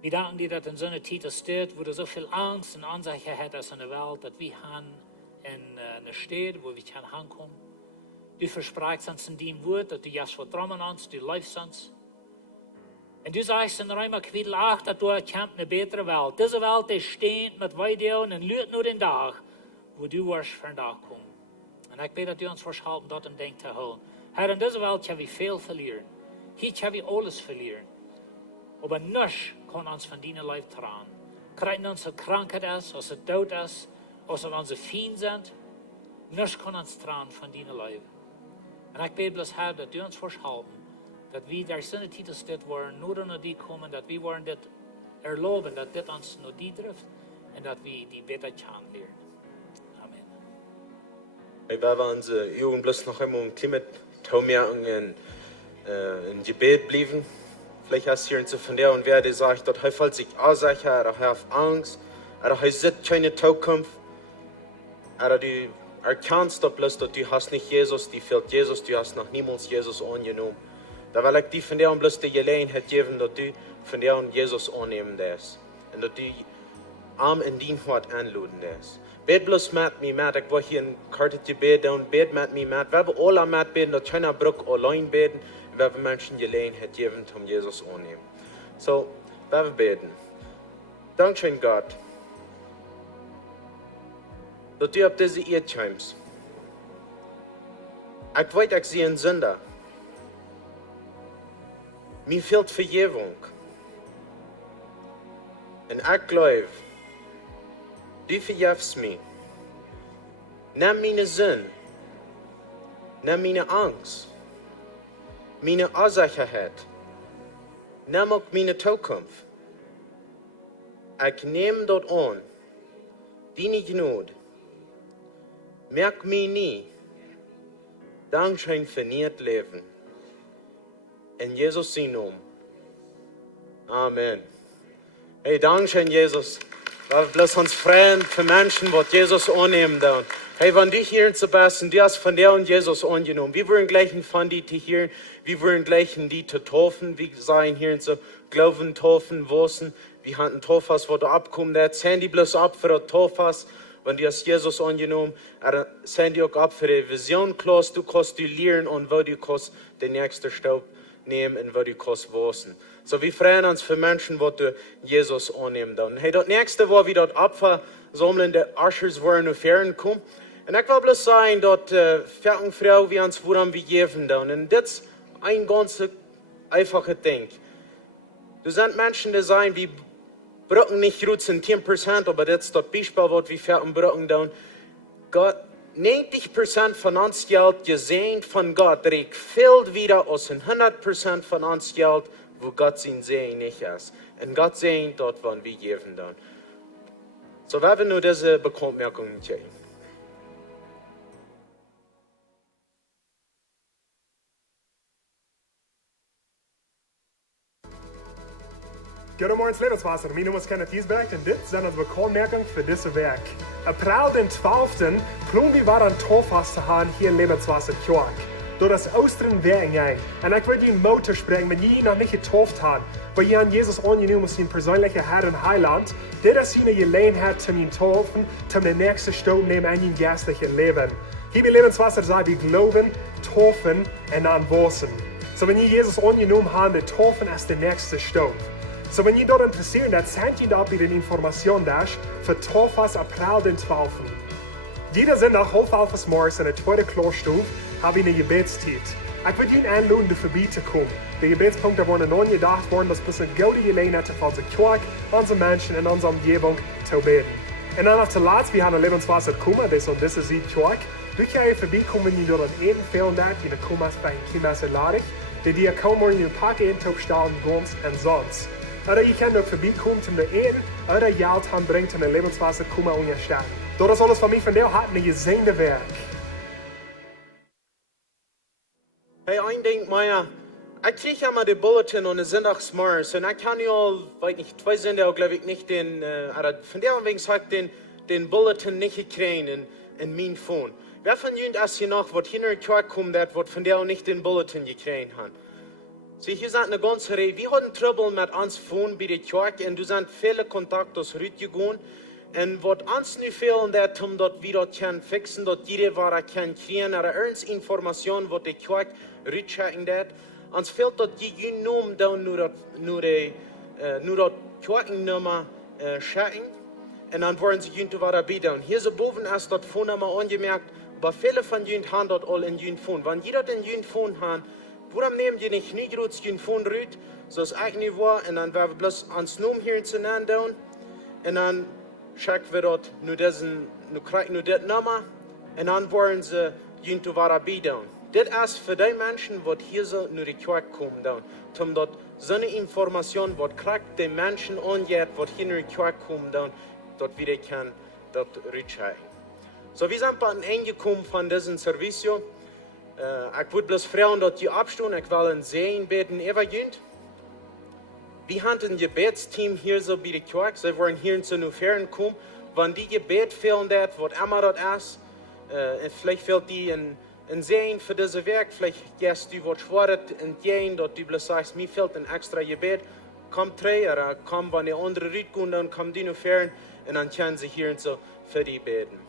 Wir danken dir, dass in so einer Zeit steht, wo du so viel Angst und Unsicherheit hast in der Welt, dass wir haben in einer Stadt, wo wir können hinkommen. Du versprichst uns in deinem Wort, dass du jetzt vertrauen uns, du läufst uns. Und du sagst in Römer Kapitel 8, dass du erkennst eine bessere Welt. Diese Welt ist stehend mit Weidelen und lügt nur den Tag, wo du wirst für den Tag kommen. Und ich bete, dass du uns verschalten, dort im Denk zu holen. Herr, in dieser Welt können wir viel verlieren. Hier können wir alles verlieren. Aber nichts kann uns von deinem Leib tragen. Kriegen unsere Krankheit ist, als es Tod ist, als es unsere Feind sind. Nichts kann uns tragen von deinem Leib. Und ich bete bloß, Herr, dass du uns verschalten, dass wir der Sinne Titus dit waren, nur noch die kommen, dass wir waren dit erlauben, dass dit uns nur die trifft und dass wir die besser kennenlernen. Amen. Wir werden unsere Jugend bloß noch einmal ein Klima taumerken in Gebet bleiben. Vielleicht hast du hier von der und wer sagt, dass er fällt sich Ursache, er hat Angst, er sieht keine Zukunft, er du erkennst doch bloß, dass du hast nicht Jesus, die fehlt Jesus, du hast noch niemals Jesus angenommen. Da will ich die von der und bloß die Gelegenheit geben, dass du von der und Jesus annehmen darfst. Und dass du arm in dein Hort anladen darfst. Bet bloß mit mir mit, ich will hier ein Karte Gebet und bet mit mir mit. Wir wollen alle mit beten, dass keiner Bruck allein beten. Wir wollen Menschen Gelegenheit geben, um Jesus annehmen. So, wir beten. Dankeschön Gott, dass du auf diese Erde kommst. Ich weiß, ich sehe einen Sünder. Mir fehlt Vergebung. Und ich glaube, du vergibst mich. Nimm meine Sinn. Nimm meine Angst. Meine Unsicherheit. Nimm auch meine Zukunft. Ich nehme dort an. Deine Gnade. Merk mich nie. Dankeschön für nicht Leben. In Jesus' Namen. Amen. Hey, Dankeschön, Jesus. Wir bloß uns freuen für Menschen, die Jesus annehmen. Hey, wenn du hier zu besten, du hast von der und Jesus angenommen. Wir wollen gleich von die hier, wir wollen gleich die zu taufen. Wir sagen hier zu glauben, taufen, wissen. Wir haben ein Taufhaus, wo du abkommst. Da zählen die bloß ab für das Taufhaus. Wenn du hast Jesus angenommen, zählen die auch ab für die Vision, Klaus. Du kannst die lernen und wo du kannst den nächsten Staub nehmen und wo du kannst wissen. So, wir freuen uns für Menschen, die Jesus annehmen. Hey, das nächste war, wie dort Opfer sammeln, die Ushers waren auf Ferien kommen. Und ich will bloß sagen, dass Frau, wie uns woran wir geben. Und das ist ein ganz einfaches Ding. Du sind Menschen, die sagen, wir brauchen nicht gut 10%, aber das ist das Beispiel, was wir Ferien brauchen. Gott, 90% von uns Geld gesehen von Gott, trägt viel wieder als 100% von uns Geld, wo Gott sein Sehen nicht ist. Und Gott sehen dort, wann wir geben dann. So, wir nur diese Bekanntmerkungen geben. Goedemorgen Levenswasser, mijn naam is Kenneth Giesbrecht en dit zijn onze bekonmerkingen voor deze week. April den 12. planen we weer een toefvast te gaan hier in Levenswasser Kjork. Door das Oosteren weer ingaan. En ik wil je motor spreken, wenn je nog niet getooft hebt, weil je aan Jezus ongenomen als zijn persoonlijke Herr en Heiland, dit is je gelegenheid om je toofen, om de nächste stap nemen in je geestliche leven. Hier bij Levenswasser zijn we geloven, toofen en dan wosen. So wenn je Jezus ongenomen hebt, de toofen is de nächste stap. So, wenn ihr dort interessiert seid, sendet ihr da wieder Information für Toffas April den 12. Jeder sind nach halb 11 morgens in der zweiten Klosterstufe habe ich eine Gebetszeit. Ich würde Ihnen einladen, da vorbeizukommen. Die Gebetspunkte wurden neu gedacht worden, dass es eine gute Gelegenheit für unsere Kirche, unsere Menschen in unserer Umgebung zu beten. Und dann noch zuletzt, wir haben ein Lebenswasser gekommen, das ist diese Kirche. Du kannst vorbeikommen, wenn ihr dort an jeden Fällen seid, wie eine Kummas bei einem Klimas erladig, die dir kaum in den Park stellen, ganz und sonst. Oder je kan ook vorbeikommen zum Eden, oder Geld haben bringt, um ein Lebenswasser kommen und erstellen. Das alles von mir von dir hat ein gesehene Werk. Hey, ein Ding, Maya, ich kriege ja mal die Bulletin und den Sonntagsmorgens und ich kann ja all, weiß nicht, 2 Sender, glaube ich, nicht den, von der wegen sagt den Bulletin nicht gekriegt in mein Phone. Wer von Ihnen ist hier noch, was hier in der Kirche kommt, was von der auch nicht den Bulletin gekriegt hat? Sie, hier sind eine ganze Reihe. Wir hatten Trouble mit uns Phone bei der Kirche und du sind viele Kontakte rübergegangen. Und was uns nu fehlen, dat dat wir das können fixen, dass jeder was kann kriegen, oder ernst Informationen, was die Kirche rüberchecken dat. Uns fehlt, dass die Namen dann nur das Kirchennummer checken. Und dann wollen sie jünt was bieten. Hier so boven ist das Phone einmal angemerkt, aber viele von jünt haben das all in jünt Phone. Wenn jeder den jünt Phone hat, warum nehmen die nicht groß jünt Phone rüt, so ist eigentlich nicht wahr, und dann werden wir bloß ans Namen hier zu nennen down, und dann checken wir dort nur kriegen nur das Nummer, und dann wollen sie jünt was bieten. Das ist für die Menschen, die hier so nur die Kirche kommen, um dort so eine Information, was kriegt die Menschen angeht, die hier nur die Kirche kommen, dort wieder kann, dort rüberchecken. So, wir sind an Ende gekommen von diesem Service. Ich würde bloß fragen, dass die abstehen, ich will ein Sehen beten, übergehend. Wir haben ein Gebetsteam hier so bei der Kirche, sie wollen hier zu den Ferien kommen. Wenn die Gebet fehlen, was immer das ist, vielleicht fehlt die ein Sehen für dieses Werk, vielleicht gehst du was schwaret entgegen, dass du bloß sagst, mir fehlt ein extra Gebet. Komm oder komm, wenn die andere rübergehen, dann kommen die noch Ferien und dann können sie hier so für die beten.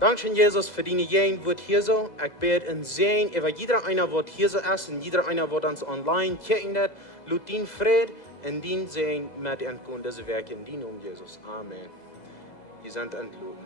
Dankeschön, Jesus, für die jeden wird hier so. Ich bete in Sehen über jeder einer, der hier so ist, und jeder einer, der uns online kicken hat. Lut den Fried und den Sehen mit entkommen, diese Werke in den Jesus. Amen. Wir sind entloben.